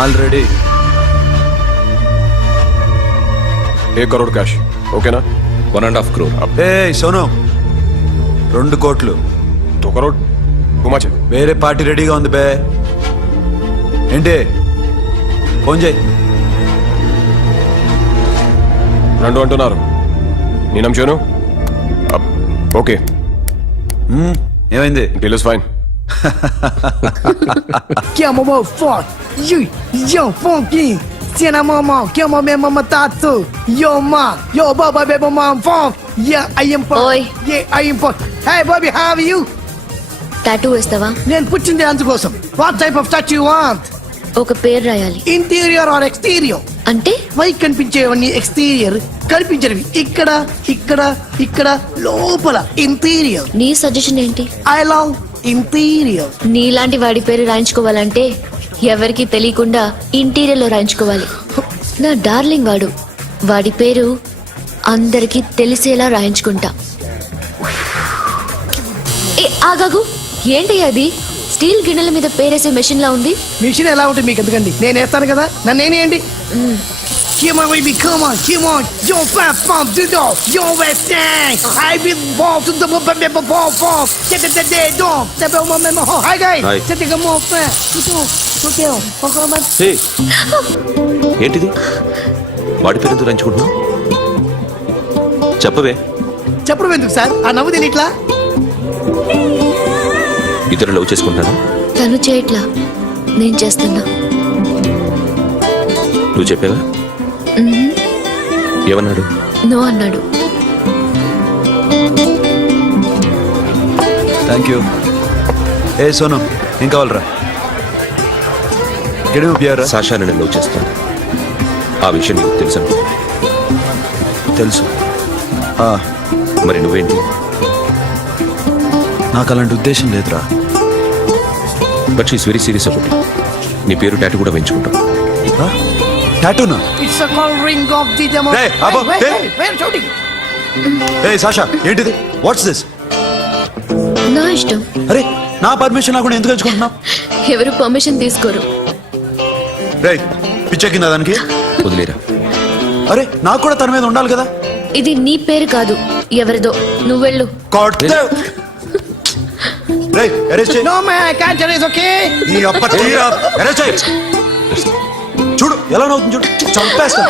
Already 1 crore cash. ఓకేనా? 1.5 crore. ఏ సోను 2 కోట్లు 2 crore. Too much. వేరే పార్టీ రెడీగా ఉంది బే. ఏంటి ఫోన్ చేయి. 2 అంటున్నారు. నేను నమ్మాను. ఓకే. ఏమైంది? Deal is fine. Que mamão forte. Yo, funky. Cena mamão, que mamãe mamãe tatu. Yo, man. Yo, baba, baby, mom, funk. Yeah, I am funk. Oi. Yeah, I am funk. Hey, Bobby, how are you? Tattoo వేస్తావా? నేను పుట్టింది అందుకోసం. What type of touch you want? ఒక పేరు రాయాలి. Interior or exterior? అంటే పైకి కనిపించేవన్నీ ఎక్స్టీరియర్, కనిపించేవి ఇక్కడ ఇక్కడ ఇక్కడ లోపల ఇంటీరియర్. నీ సజెషన్ ఏంటి? I love interior. నీలాంటి వాడి పేరు రాయించుకోవాలంటే ఎవరికి తెలియకుండా ఇంటీరియర్ లో రాయించుకోవాలి. నా డార్లింగ్ వాడు. వాడి పేరు అందరికి తెలిసేలా రాయించుకుంటా. ఏ ఆగాగు, ఏంటి అది? స్టీల్ గిన్నెల మీద పేరేసే మెషిన్ లా ఉంది. మిషన్ ఎలా ఉంటుంది మీకు ఎందుకండి? నేను వేస్తాను కదా, నన్ను నేనేయండి. Come on, baby, come on, come on. Yo, fat pump, do do. Yo, West End. I will walk to the ball, fall. Get the day, dog. The bell, my Hi, guys. Hi. Set the more fat. Okay, హే, ఏంటిది? వాడి పేరు ఎందుకు రంచుకుంటున్నావు? చెప్పవే. చెప్పడం ఎందుకు సార్? ఆ నవ్వు తినిట్లా? ఇద్దరు లవ్ చేసుకుంటాను. తను చేయట్లా, నేను చేస్తున్నా. నువ్వు చెప్పావా? ఏమన్నాడు? నో అన్నాడు. Thank you. ఏ సోను ఏం కావాలరా? గడి ఉపయోగరా? సాషా నేను లవ్ చేస్తాను. ఆ విషయం నీకు తెలుసు. తెలుసు. మరి నువ్వేంటి? నాకు అలాంటి ఉద్దేశం లేదురా. But she's very serious about it. నీ పేరు టాటూ కూడా పెంచుకుంటాం. టాటూనా? It's a call ring of the demo. Hey, Abba, hey. Where shooting? ఏ సాషా ఏంటిది? What's this? నా ఇష్టం. అరే నా పర్మిషన్ లేకుండా ఎందుకు ఎంచుకుంటున్నావు? ఎవరు పర్మిషన్ తీసుకోరు. రే పిచ్చెక్కిందా దానికి? వదిలేరా. అరే నాకు కూడా తన మీద ఉండాలి కదా. ఇది నీ పేరు కాదు, ఎవరిదో. నువ్వెళ్ళు. రేయ్ అరెస్ట్ చేయి. No man, I can't tell it's okay. నీ అప్ప తీరా అరెస్ట్ చేయి. చూడు ఎలా నవ్వుతుంది చూడు. చంపేస్తా.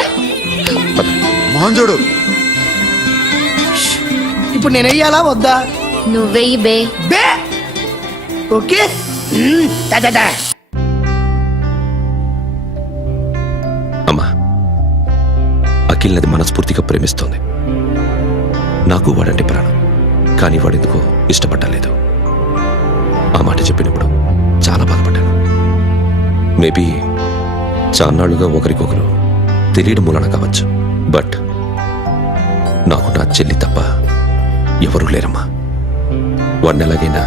మోహన్ చూడు. ఇప్పుడు నేను వెయ్యాలా వద్దా? నువ్వెయ్యి బే. బే ఓకే. అమ్మా, అఖిల్ నది మనస్ఫూర్తిగా ప్రేమిస్తోంది. నాకు వాడంటే ప్రాణం. కానీ వాడెందుకో ఇష్టపడలేదు. ఆ మాట చెప్పినప్పుడు చాలా బాధపడ్డాను. మేబీ చాన్నాళ్ళుగా ఒకరికొకరు తెలియడం మూలన కావచ్చు. బట్ నాకు నా చెల్లి తప్ప ఎవరూ లేరమ్మా. వాడిని ఎలాగైనా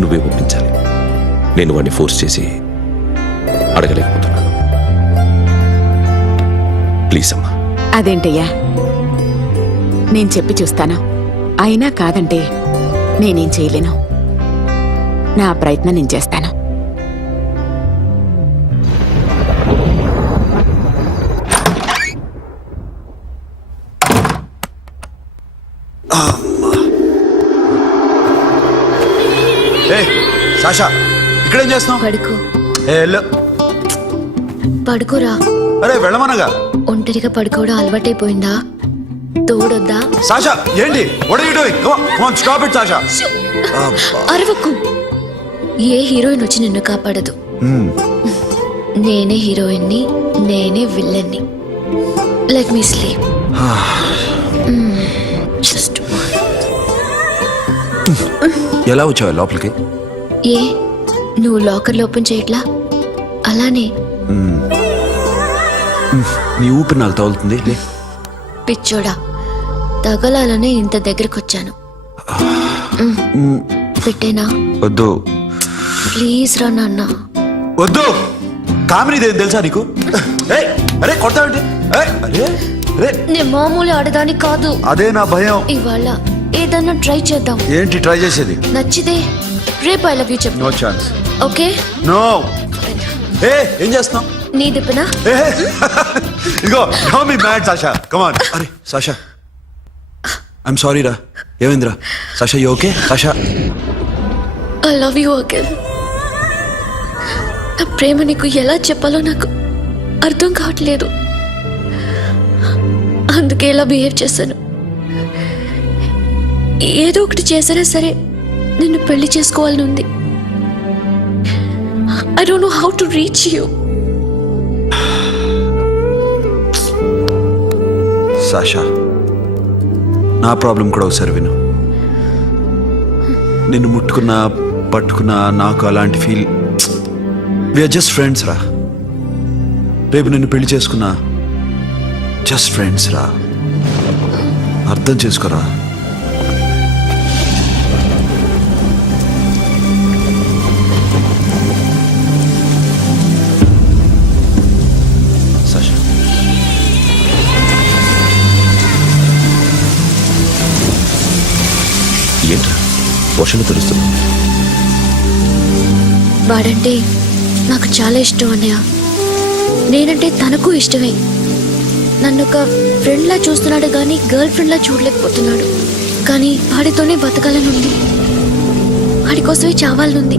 నువ్వే ఒప్పించాలి. నేను వాడిని ఫోర్స్ చేసి అడగలేకపోతున్నాను. ప్లీజ్ అమ్మా. అదేంటయ్యా, నేను చెప్పి చూస్తాను. అయినా కాదంటే నేనేం చేయలేను. నా ప్రయత్నం నేను చేస్తాను. సాషా ఇక్కడేం చేస్తున్నావు? పడుకో. పడుకోరా. అరే వెళ్ళమనగా. ఒంటరిగా పడుకోవడం అలవాటైపోయిందా? తోడొద్దా? సాషా ఏంటి? What are you doing? Come on, stop it, Sasha. అరవకు. ఏ హీరోయిన్ వచ్చి నిన్ను కాపాడదు. నేనే హీరోయిన్ని, నేనే విల్లన్ని. Let me sleep. జస్ట్ ఎలా వచ్చావు లోపలికి? ఏ నువ్వు లాకర్ ఓపెన్ చేయట్లా? అలానే. నీ ఊపిరి నాకు తగులుతుంది. పిచ్చోడా, తగలాలనే ఇంత దగ్గరకొచ్చాను. పెట్టేనా? వద్దు ప్లీజ్ రా నాన్న. వద్దు. కామెడీదేం తెలుసా నీకు? అరే కొడతావేంటి? నేను మామూలు ఆడదాని కాదు. అదే నా భయం. ఇవాళ ఏదన్నా ట్రై చేద్దాం. ఏంటి ట్రై చేసేది? నచ్చితే రేపు ఐ లవ్ యూ చెప్పు. No chance. ఓకే? నో. ఏం చేస్తున్నావు? నీ దిప్పునా? ఇగో don't be mad Sasha come on. అరే సాషా ఐఎమ్ సారీ రా. ఏమైందిరా Sasha? You okay Sasha? I love you Akhil. నా ప్రేమ నీకు ఎలా చెప్పాలో నాకు అర్థం కావట్లేదు. అందుకే ఇలా బిహేవ్ చేశాను. ఏదో ఒకటి చేసినా సరే నిన్ను పెళ్లి చేసుకోవాలని ఉంది. I don't know how to reach you. Sasha నా ప్రాబ్లం కూడా ఒకసారి విను. నిన్ను ముట్టుకున్నా పట్టుకున్నా నాకు అలాంటి ఫీల్. వీఆర్ జస్ట్ ఫ్రెండ్స్ రా. రేపు నిన్ను పెళ్లి చేసుకున్నా జస్ట్ ఫ్రెండ్స్ రా. అర్థం చేసుకోరా. సాషా ఏంట్రా వర్షంలో తెలుస్తుంది? వాడంటే నాకు చాలా ఇష్టం అన్నయ్య. నేనంటే తనకు ఇష్టమే. నన్ను ఒక ఫ్రెండ్లా చూస్తున్నాడు కానీ గర్ల్ ఫ్రెండ్లా చూడలేకపోతున్నాడు. కానీ వాడితోనే బతకాలని ఉంది. వాడి కోసమే చావాలనుంది.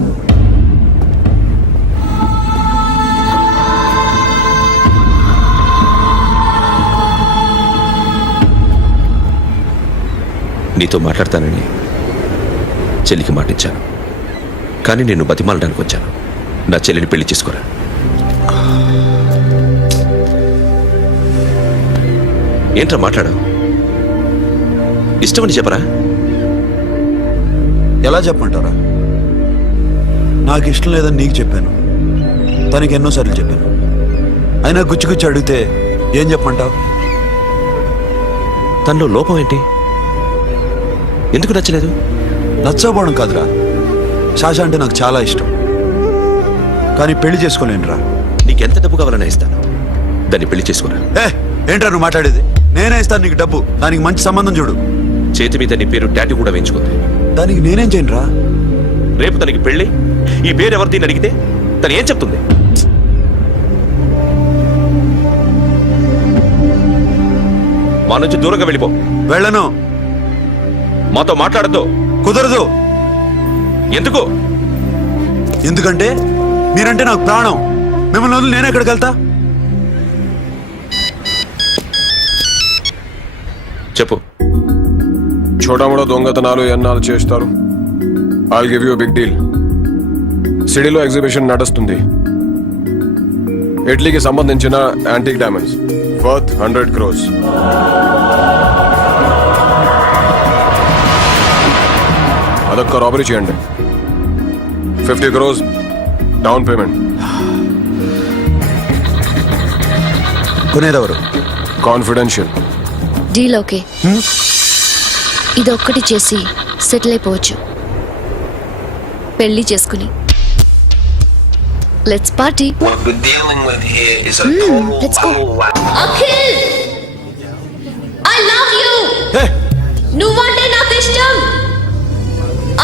నీతో మాట్లాడతానని చెల్లికి మాటిచ్చాను, కానీ నేను బతిమాలడానికి వచ్చాను. నా చెల్లిని పెళ్లి చేసుకోరా. ఏంట్రా మాట్లాడావు? ఇష్టమని చెప్పరా? ఎలా చెప్పమంటారా? నాకు ఇష్టం లేదని నీకు చెప్పాను, తనకి ఎన్నోసార్లు చెప్పాను. అయినా గుచ్చి గుచ్చి అడిగితే ఏం చెప్పమంటావు? తనలో లోపం ఏంటి? ఎందుకు నచ్చలేదు? నచ్చకపోవడం కాదురా, శాష అంటే నాకు చాలా ఇష్టం, కానీ పెళ్లి చేసుకోలేనురా. నీకెంత డబ్బు కావాలన్నా ఇస్తాను, దాన్ని పెళ్లి చేసుకోరా. ఏంట్రా నువ్వు మాట్లాడేది? నేనే ఇస్తాను నీకు డబ్బు, దానికి మంచి సంబంధం చూడు. చేతి మీద నీ పేరు టాటూ కూడా వేయించుకుంది. దానికి నేనేం చేయనురా? రేపు తనకి పెళ్లి, ఈ పేరు ఎవరిది అడిగితే తను ఏం చెప్తుంది? మా నుంచి దూరంగా వెళ్ళిపో. వెళ్ళను. మాతో మాట్లాడద్దు. కుదరదు. ఎందుకు? ఎందుకంటే మీరంటే నాకు ప్రాణం. మిమ్మల్ని వదిలి నేను ఎక్కడికి వెళ్తా? చెప్పు. చోటమోటో దొంగతనాలు ఎన్నాళ్ళు చేస్తారు? I'll give you big deal. సిటీలో ఎగ్జిబిషన్ నడుస్తుంది. ఇటలీకి సంబంధించిన యాంటిక్ డైమండ్స్ వర్త్ 100 crores. అదొక్క రాబరీ చేయండి. 50 crores డౌన్ పేమెంట్. కొనేదెవరు? కాన్ఫిడెన్షియల్. Deal okay. ఇదొక్కటి చేసి సెటిల్ అయిపోవచ్చు. పెళ్లి చేసుకుని let's party. Let's go. Akhil, I love you. నువ్వంటే నాకు ఇష్టం.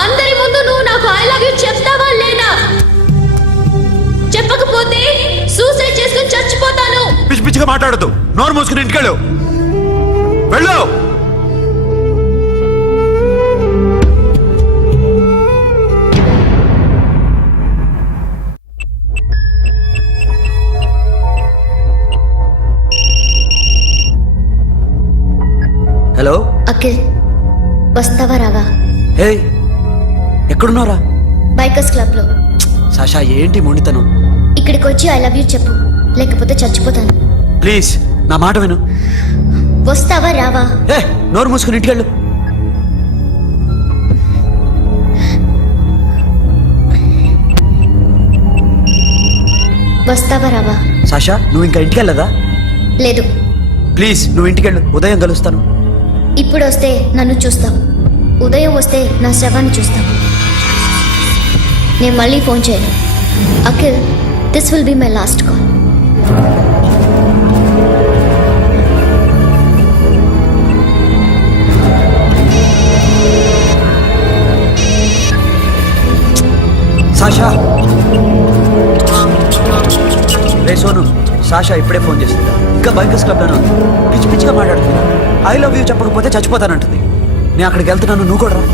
అందరి ముందు నువ్వు నాకు ఐ లవ్ యు చెప్తావా లేదా? చెప్పకపోతే సూసైడ్ చేసుకుని చచ్చిపోతాను. పిచ్చి పిచ్చిగా మాట్లాడద్దు. నోరు మూసుకుని ఇంటికెళ్ళు. వెళ్ళు. హలో అఖిల్, వస్తావా రావా? హే, ఎక్కడున్నారా? బైకర్స్ క్లబ్ లో. సాషా ఏంటి మొండితనం? ఇక్కడికి వచ్చి ఐ లవ్ యూ చెప్పు, లేకపోతే చచ్చిపోతాను. ప్లీజ్ నా మాట విను. వస్తావా రావా? హే, నోరు మూసుకుని ఇంటికెళ్ళు. వస్తావా రావా? సాషా నువ్వు ఇంకా ఇంటికెళ్ళదా? లేదు. ప్లీజ్ నువ్వు ఇంటికెళ్ళు, ఉదయం కలుస్తాను. ఇప్పుడు వస్తే నన్ను చూస్తావు, ఉదయం వస్తే నా శవాన్ని చూస్తావు. నేను మళ్ళీ ఫోన్ చేయను. Akhil, this will be my last call. Sasha ray Sonu, Sasha ఇప్పుడే ఫోన్ చేసింది. ఇంకా బైకర్స్ క్లబ్ లోనే ఉంది. పిచ్చి పిచ్చిగా మాట్లాడుతున్నా. ఐ లవ్ యూ చెప్పకపోతే చచ్చిపోతానంటుంది. నేను అక్కడికి వెళ్తున్నాను, నువ్వు కూడా రా.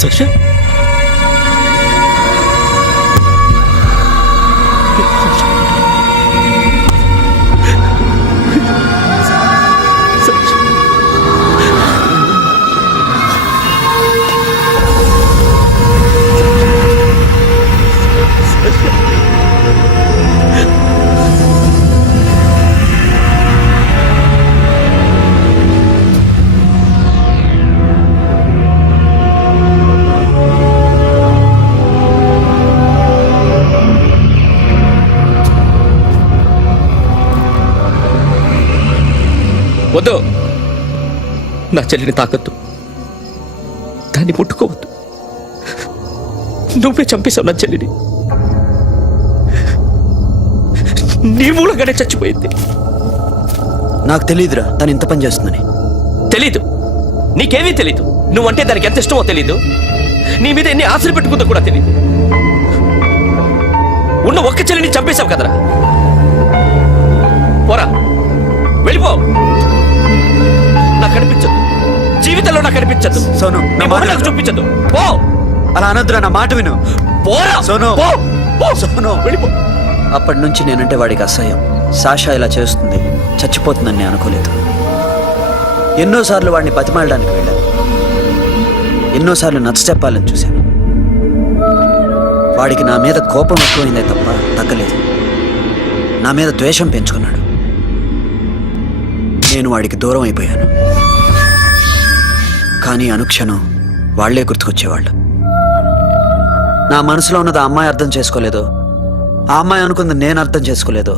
Sasha? వద్దు, నా చెల్లిని తాకద్దు, దాన్ని ముట్టుకోవద్దు. నువ్వే చంపేశావు నా చెల్లిని. నీ మూలంగానే చచ్చిపోయింది. నాకు తెలియదురా తను ఇంత పని చేస్తుందని. తెలీదు, నీకేమీ తెలీదు. నువ్వంటే దానికి ఎంత ఇష్టమో తెలీదు. నీ మీద ఎన్ని ఆశలు పెట్టుకుందో కూడా తెలీదు. ఉన్న ఒక్క చెల్లిని చంపేశావు కదరా. పోరా, వెళ్ళిపో. నాకు కనిపించదు, జీవితంలో నాకు కనిపించదు. సోను, నా మాట నాకు చూపించదు. పో. అలా అనొద్దురా, నా మాట విను. పోరా సోను. పో. పో. సోను, వెళ్ళిపో. అప్పటి నుంచి నేనంటే వాడికి అసహ్యం. సాషా ఇలా చేస్తుంది, చచ్చిపోతుందని నేను అనుకోలేదు. ఎన్నోసార్లు వాడిని బతిమాలడానికి వెళ్ళాను, ఎన్నోసార్లు నచ్చ చెప్పాలని చూశాను. వాడికి నా మీద కోపం ఎక్కువైందే తప్ప తగ్గలేదు. నా మీద ద్వేషం పెంచుకున్నాడు. నేను వాడికి దూరం అయిపోయాను. కానీ అనుక్షణం వాళ్లే గుర్తుకొచ్చేవాళ్ళు. నా మనసులో ఉన్నది ఆ అమ్మాయి అర్థం చేసుకోలేదో, ఆ అమ్మాయి అనుకుంది నేను అర్థం చేసుకోలేదో,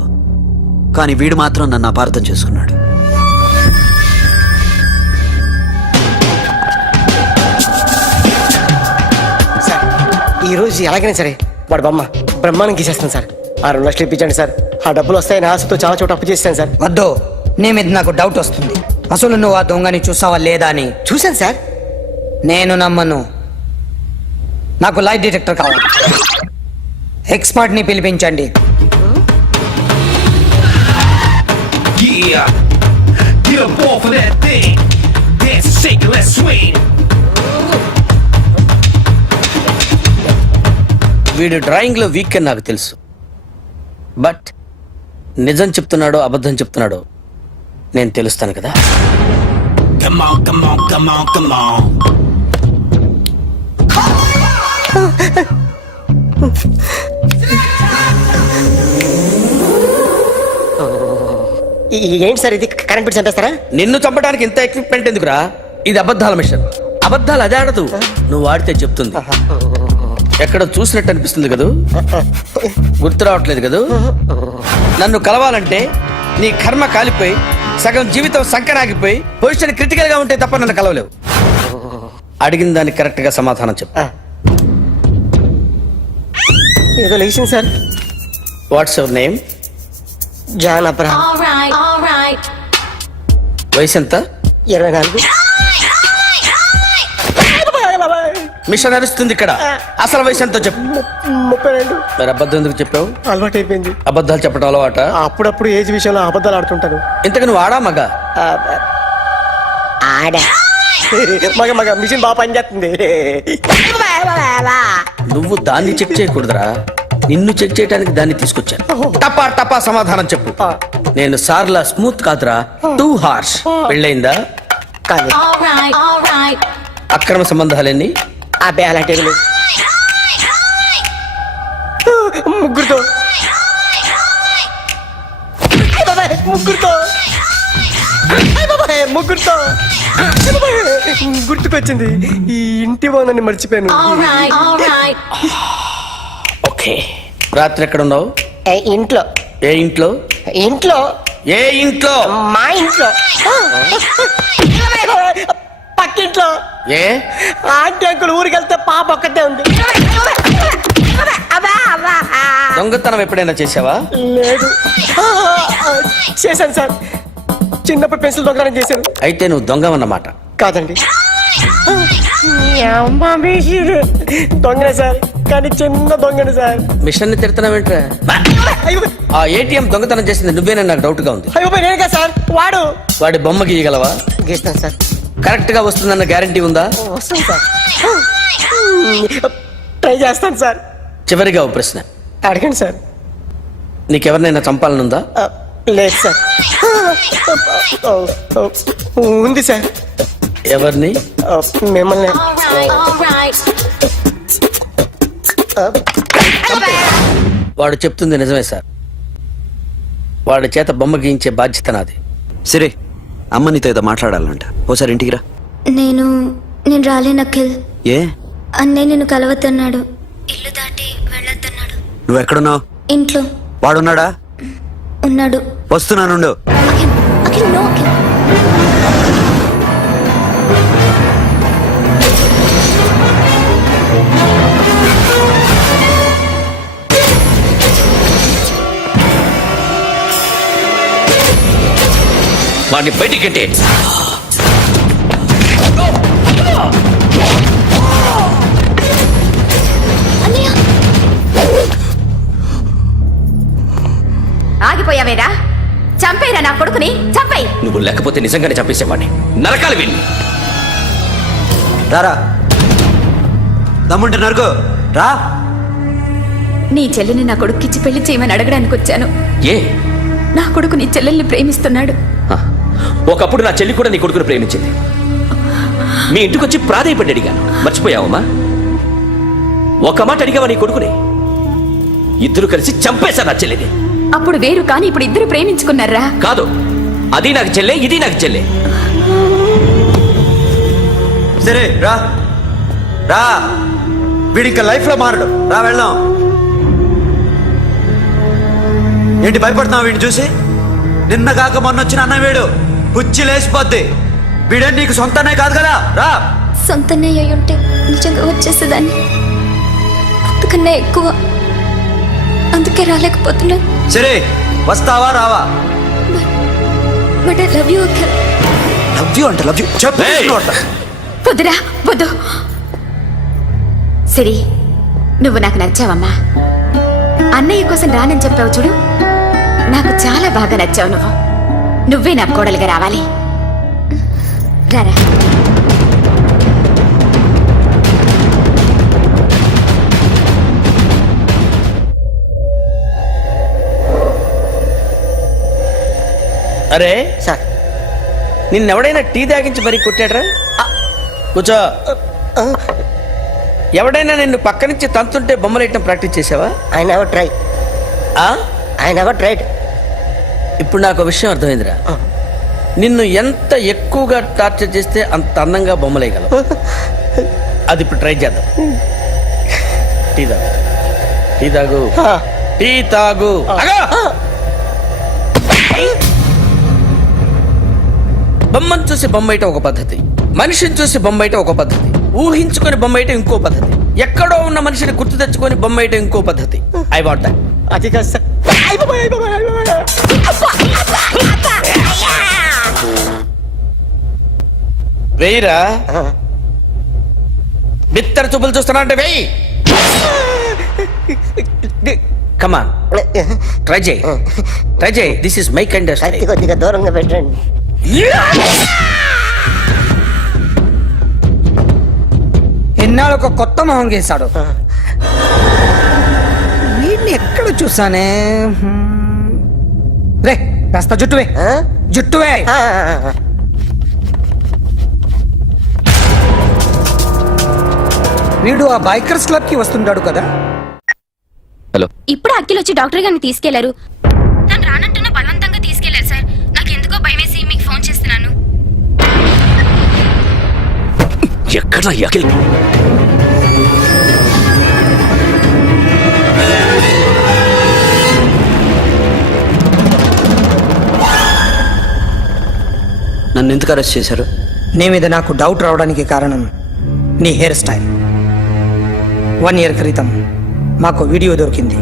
కానీ వీడు మాత్రం నన్ను అపార్థం చేసుకున్నాడు. సార్ ఈరోజు ఎలాగైనా సరే వాడు బొమ్మ బ్రహ్మాండం గీసేస్తాను సార్. 6 లక్షలు ఇప్పించండి సార్. ఆ డబ్బులు వస్తాయని ఆశతో చాలా చోట అప్పు చేస్తాను సార్. వద్దు, నీ మీద నాకు డౌట్ వస్తుంది. అసలు నువ్వు ఆ దొంగని చూసావా లేదా అని. చూశాను సార్. నేను నమ్మను. నాకు లైట్ డిటెక్టర్ కావాలి. ఎక్స్పర్ట్ ని పిలిపించండి. వీడు డ్రాయింగ్ లో వీక్ అని నాకు తెలుసు. బట్ నిజం చెప్తున్నాడో అబద్ధం చెప్తున్నాడో నేను తెలుస్తాను కదా. ఏంటి సార్ ఇది, కరెంట్ బిల్ చంపేస్తారా? నిన్ను చంపడానికి ఇంత ఎక్విప్మెంట్ ఎందుకురా? ఇది అబద్ధాల మిషన్. అబద్ధాలు అదే ఆడదు, నువ్వు ఆడితే చెప్తుంది. ఎక్కడ చూసినట్టు అనిపిస్తుంది కదూ, గుర్తు రావట్లేదు కదూ. నన్ను కలవాలంటే నీ కర్మ కాలిపోయి సగం జీవితం సంకరాగిపోయి పొజిషన్ క్రిటికల్ గా ఉంటే తప్ప నన్ను కలవలేవు. అడిగిన దానికి కరెక్ట్ గా సమాధానం చెప్పు. ఏదో లేచింది sir. What's your name? John Abraham. వయసు ఎంత? 24. మిషన్ నడుస్తుంది ఇక్కడ. అసలు వయసు ఎంతో చెప్పు. 32. మరి అబద్ధం ఎందుకు చెప్పావు? అలవాటు అయిపోయింది. అబద్ధాలు చెప్పడం అలవాట? అప్పుడప్పుడు ఏజ్ విషయంలో అబద్ధాలు ఆడుతుంటాను. ఇంతకు నువ్వు ఆడా మగ? ఆడా. మగ మిషన్ బాగా పనిచేస్తుంది. నువ్వు దాన్ని చెక్ చేయకూడదురా, నిన్ను చెక్ చేయడానికి దాన్ని తీసుకొచ్చాను. టపా టపా సమాధానం చెప్పు. నేను సార్లా స్మూత్ కాదురా, టూ హార్ష్. పెళ్ళైందా? కానీ అక్రమ సంబంధాలన్నీ? అబ్బే అలాంటి ఏమీ లేదు. ముగ్గురుతో అయ్ బాబాయ్, ముగ్గురుతో అయ్ బాబాయ్, ముగ్గురుతో అయ్ బాబాయ్, గుర్తుకొచ్చింది. ఈ ఇంటి బాగుందని మర్చిపోయాను. ఓకే, రాత్రి ఎక్కడ ఉన్నావు? ఇంట్లో. ఏ ఇంట్లో? ఇంట్లో. ఏ ఇంట్లో? మా ఇంట్లో. పక్కింట్లో. ఏ ఆంటీ అంకుల్ ఊరికి వెళ్తే పాప ఒక్కతే ఉంది. దొంగతనం ఎప్పుడైనా చేసావా? లేదు. చేశాను సార్, చిన్నప్పుడు పెన్సిల్ దొంగతనం చేశాను. అయితే నువ్వు దొంగవన్నమాట. కాదండి, దొంగనే సార్, కానీ చిన్న దొంగనే సార్. మిషన్ ని తిడుతున్నావేంట్రా? ఆ ఏటీఎం దొంగతనం చేసింది నువ్వేనని నాకు డౌట్ గా ఉంది. అయ్యో నేనే కదా సార్. వాడి బొమ్మ గీయగలవా? గీస్తాను సార్. కరెక్ట్ గా వస్తుందన్న గ్యారంటీ ఉందా? వస్తాను సార్, ట్రై చేస్తాను సార్. చివరిగా ఓ ప్రశ్న అడగండి సార్. నీకెవరినైనా చంపాలనుందా? లేదు సార్. ఉంది సార్. ఎవరిని? మిమ్మల్ని. వాడు చెప్తుంది నిజమే సార్. వాడి చేత బొమ్మ గీయించే బాధ్యత నాది. సరే, అమ్మ నీతో ఏదో మాట్లాడాలంట. ఓసారి ఇంటికి రా. నేను రాలేను అఖిల్. ఏ? అన్నయ్య నిన్ను కలవద్దన్నాడు. ఇల్లు దాటి వెళ్ళొద్దన్నాడు. నువ్వు ఎక్కడున్నావు? ఇంట్లో. వాడున్నాడా? ఉన్నాడు. వస్తున్నానుండు. అఖిల్, అఖిల్, నో అఖిల్. వాడిని బయటికి గంటే. ఆగిపోయావేరా? చంపేరా నా కొడుకుని, చంపేయ్. నువ్వు లేకపోతే నిజంగానే చంపేసేవాడిని. నరకాలి వీడిని. రారా, దమ్ముంటే నరుకు రా. నీ చెల్లిని నా కొడుక్కిచ్చి పెళ్లి చేయమని అడగడానికి వచ్చాను. ఏ? నా కొడుకు నీ చెల్లెల్ని ప్రేమిస్తున్నాడు. ఒకప్పుడు నా చెల్లి కూడా నీ కొడుకుని ప్రేమించింది. మీ ఇంటికి వచ్చి ప్రాధేయపడి అడిగాను. మర్చిపోయావమ్మా? ఒక మాట అడిగావా నీ కొడుకుని? ఇద్దరు కలిసి చంపేశా నా చెల్లిని. అప్పుడు వేరు, కానీ ఇప్పుడు ఇద్దరు ప్రేమించుకున్నారా? కాదు, అది నాకు చెల్లె, ఇది నాకు చెల్లె. సరే రా రా, వీడి ఇంకా లైఫ్ లో మారడు. రా వెళ్దాం. ఏంటి భయపడుతున్నావు వీడిని చూసి? నిన్న కాక మొన్న వచ్చిన అన్న వీడు పుచ్చి లేచిపోద్ది. వీడే నీకు సొంతనే కాదు కదా. రా. సొంతనే అయి ఉంటే నిజంగా వచ్చేసేదాన్ని. అంతకన్నా ఎక్కువ, అందుకే రాలేకపోతున్నా. సరే, వస్తావా రావా? But I love you Akhil. Love you అంటే లవ్ యూ చెప్పు. వద్దురా, వద్దు. సిరి, నువ్వు నాకు నచ్చావమ్మా. అన్నయ్య కోసం రానని చెప్పావు చూడు, నాకు చాలా బాగా నచ్చావు. నువ్వే నా కోడలుగా రావాలి. రారా. అరే సార్, నిన్నెవడైనా టీ తాగించి మరీ కొట్టాడ్రా? కూర్చో. ఎవడైనా నిన్ను పక్క నుంచి తంతుంటే బొమ్మలేయటం ప్రాక్టీస్ చేసావా? I never try. I never tried. ఇప్పుడు నాకు విషయం అర్థమైందిరా. నిన్ను ఎంత ఎక్కువగా టార్చర్ చేస్తే అంత అందంగా బొమ్మలేయగలవు. అది ఇప్పుడు ట్రై చేద్దాం. టీ తాగు, టీ తాగు, టీ తాగు. బొమ్మను చూసి బొమ్మేయటం ఒక పద్ధతి, మనిషిని చూసి బొమ్మేయటం ఒక పద్ధతి, ఊహించుకొని బొమ్మేయటం ఇంకో పద్ధతి, ఎక్కడో ఉన్న మనిషిని గుర్తు తెచ్చుకొని బొమ్మేయటం ఇంకో పద్ధతి. I want that. అది కాదు సార్. వెయ్యిరా. బిత్తర చూపులు చూస్తున్నా అంటే వెయ్యి. కమాన్, ట్రై చేయి, ట్రై చేయి. This is my kind. కొద్దిగా దూరంగా పెట్టండి. ఎన్నాళ్ళు ఒక కొత్త మొహం గీశాడు. వీడిని ఎక్కడ చూసానే? రే, కాస్త జుట్టువే, జుట్టువే. వీడు ఆ బైకర్స్ క్లబ్ కి వస్తుంటాడు కదా. ఇప్పుడు అఖిల్ వచ్చి డాక్టర్ గారిని తీసుకెళ్లారు. తను రానంటున్న బలవంతంగా తీసుకెళ్లారు సార్. నాకు ఎందుకో భయమేసి మీకు ఫోన్ చేస్తున్నాను. ఎక్కడ అఖిల్? నన్ను ఎందుకు అరెస్ట్ చేశారు? నీ మీద నాకు డౌట్ రావడానికి కారణం నీ హెయిర్ స్టైల్. 1 year క్రితం మాకు వీడియో దొరికింది.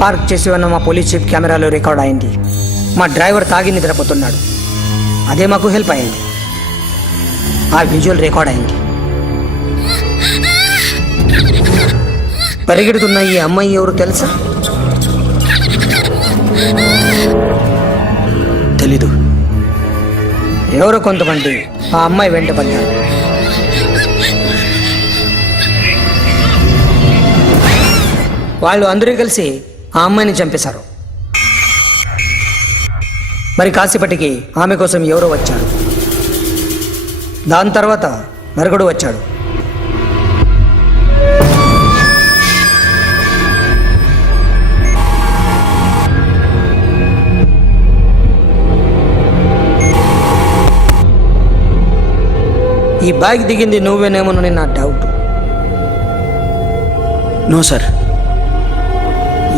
పార్క్ చేసి ఉన్న మా పోలీస్ జీప్ కెమెరాలో రికార్డ్ అయింది. మా డ్రైవర్ తాగి నిద్రపోతున్నాడు. అదే మాకు హెల్ప్ అయింది. ఆ విజువల్ రికార్డ్ అయింది. పరిగెడుతున్న ఈ అమ్మాయి ఎవరు తెలుసా? తెలీదు. ఎవరో కొంతమంది ఆ అమ్మాయి వెంట పడ్డారు. వాళ్ళు అందరూ కలిసి ఆ అమ్మాయిని చంపేశారు. మరి కాసేపటికి ఆమె కోసం ఎవరో వచ్చాడు. దాని తర్వాత మరొకడు వచ్చాడు. ఈ బైక్ దిగింది నువ్వేనేమోనని నా డౌట్. No sir.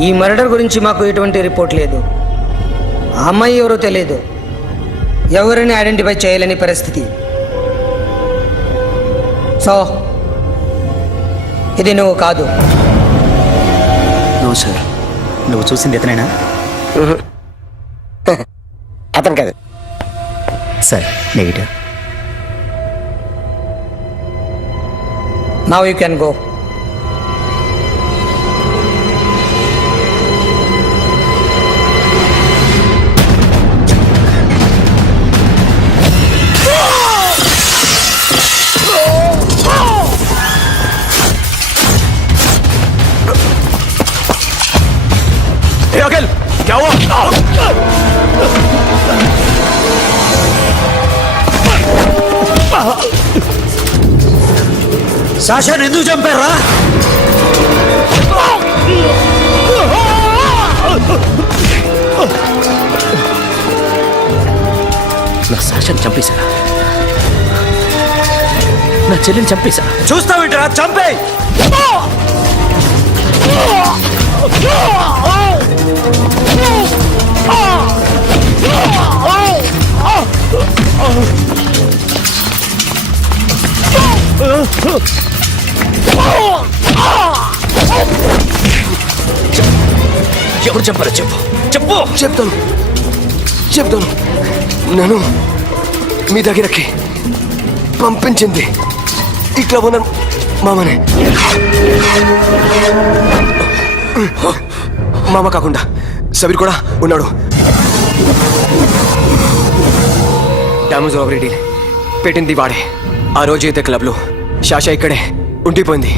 ఈ మర్డర్ గురించి మాకు ఎటువంటి రిపోర్ట్ లేదు. ఆ అమ్మాయి ఎవరో తెలియదు. ఎవరిని ఐడెంటిఫై చేయలేని పరిస్థితి. సో ఇది నువ్వు కాదు. No sir. నువ్వు చూసింది ఇతనేనా? అతను కాదు sir. Negative. Now you can go. సాషాను ఎందుకు చంపారా? నా సాషాను చంపేశారా? నా చెల్లిని చంపేశారా? చూస్తావేంట్రా? చంపే. ఎవరు చెప్పారో చెప్పు. చెప్పు. చెప్తాను. నేను మీ దగ్గరకి పంపించింది ఇట్లా ఉన్న మామనే. మామ కాకుండా సబీర్ కూడా ఉన్నాడు. డ్యామేజ్ ఆపరేటివ్ పెట్టింది వాడే. ఆ రోజు అయితే క్లబ్లో శాషా ఇక్కడే ఉండిపోయింది.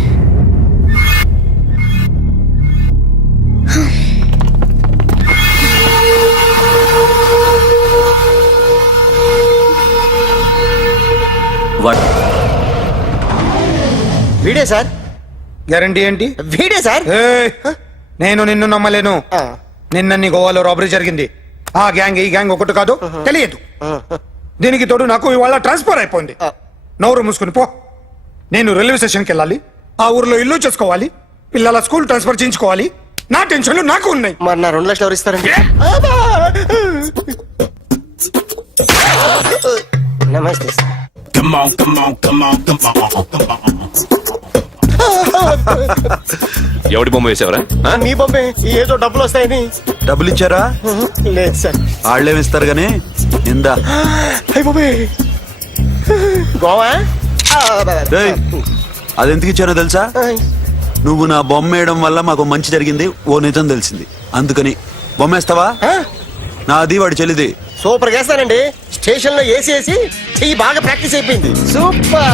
వీడే సార్. గ్యారంటీ ఏంటి? వీడే సార్. నేను నిన్ను నమ్మలేను. నిన్న గోవాలో రాబరీ జరిగింది. ఆ గ్యాంగ్ ఈ గ్యాంగ్ ఒకటి కాదు, తెలియదు. దీనికి తోడు నాకు ఇవాళ ట్రాన్స్ఫర్ అయిపోయింది. నోరు మూసుకుని పో. నేను రైల్వే స్టేషన్కి వెళ్ళాలి. ఆ ఊర్లో ఇల్లు చేసుకోవాలి. పిల్లల స్కూల్ ట్రాన్స్ఫర్ చేయించుకోవాలి. నా టెన్షన్లు నాకు ఉన్నాయి. మరి నా 2 లక్షలు ఎవరు ఇస్తారండి? నమస్తే సార్. ఎవడి బొమ్మ వేసావరా? నీ బొమ్మే. ఏదో డబ్బులు వస్తాయని. డబ్బులు ఇచ్చారా? లేదు సార్. వాళ్ళేమిస్తారు గానీ ఇందా. గోవా అదెందుకు ఇచ్చానో తెలుసా? నువ్వు నా బొమ్మ వేయడం వల్ల మాకు మంచి జరిగింది ఓ నిజం తెలిసింది. అందుకని బొమ్మేస్తావా? నాది వాడి చెల్లిది. సూపర్ చేస్తానండి. స్టేషన్ లో ఏసీ చెయ్యి బాగా ప్రాక్టీస్ అయిపోయింది. సూపర్.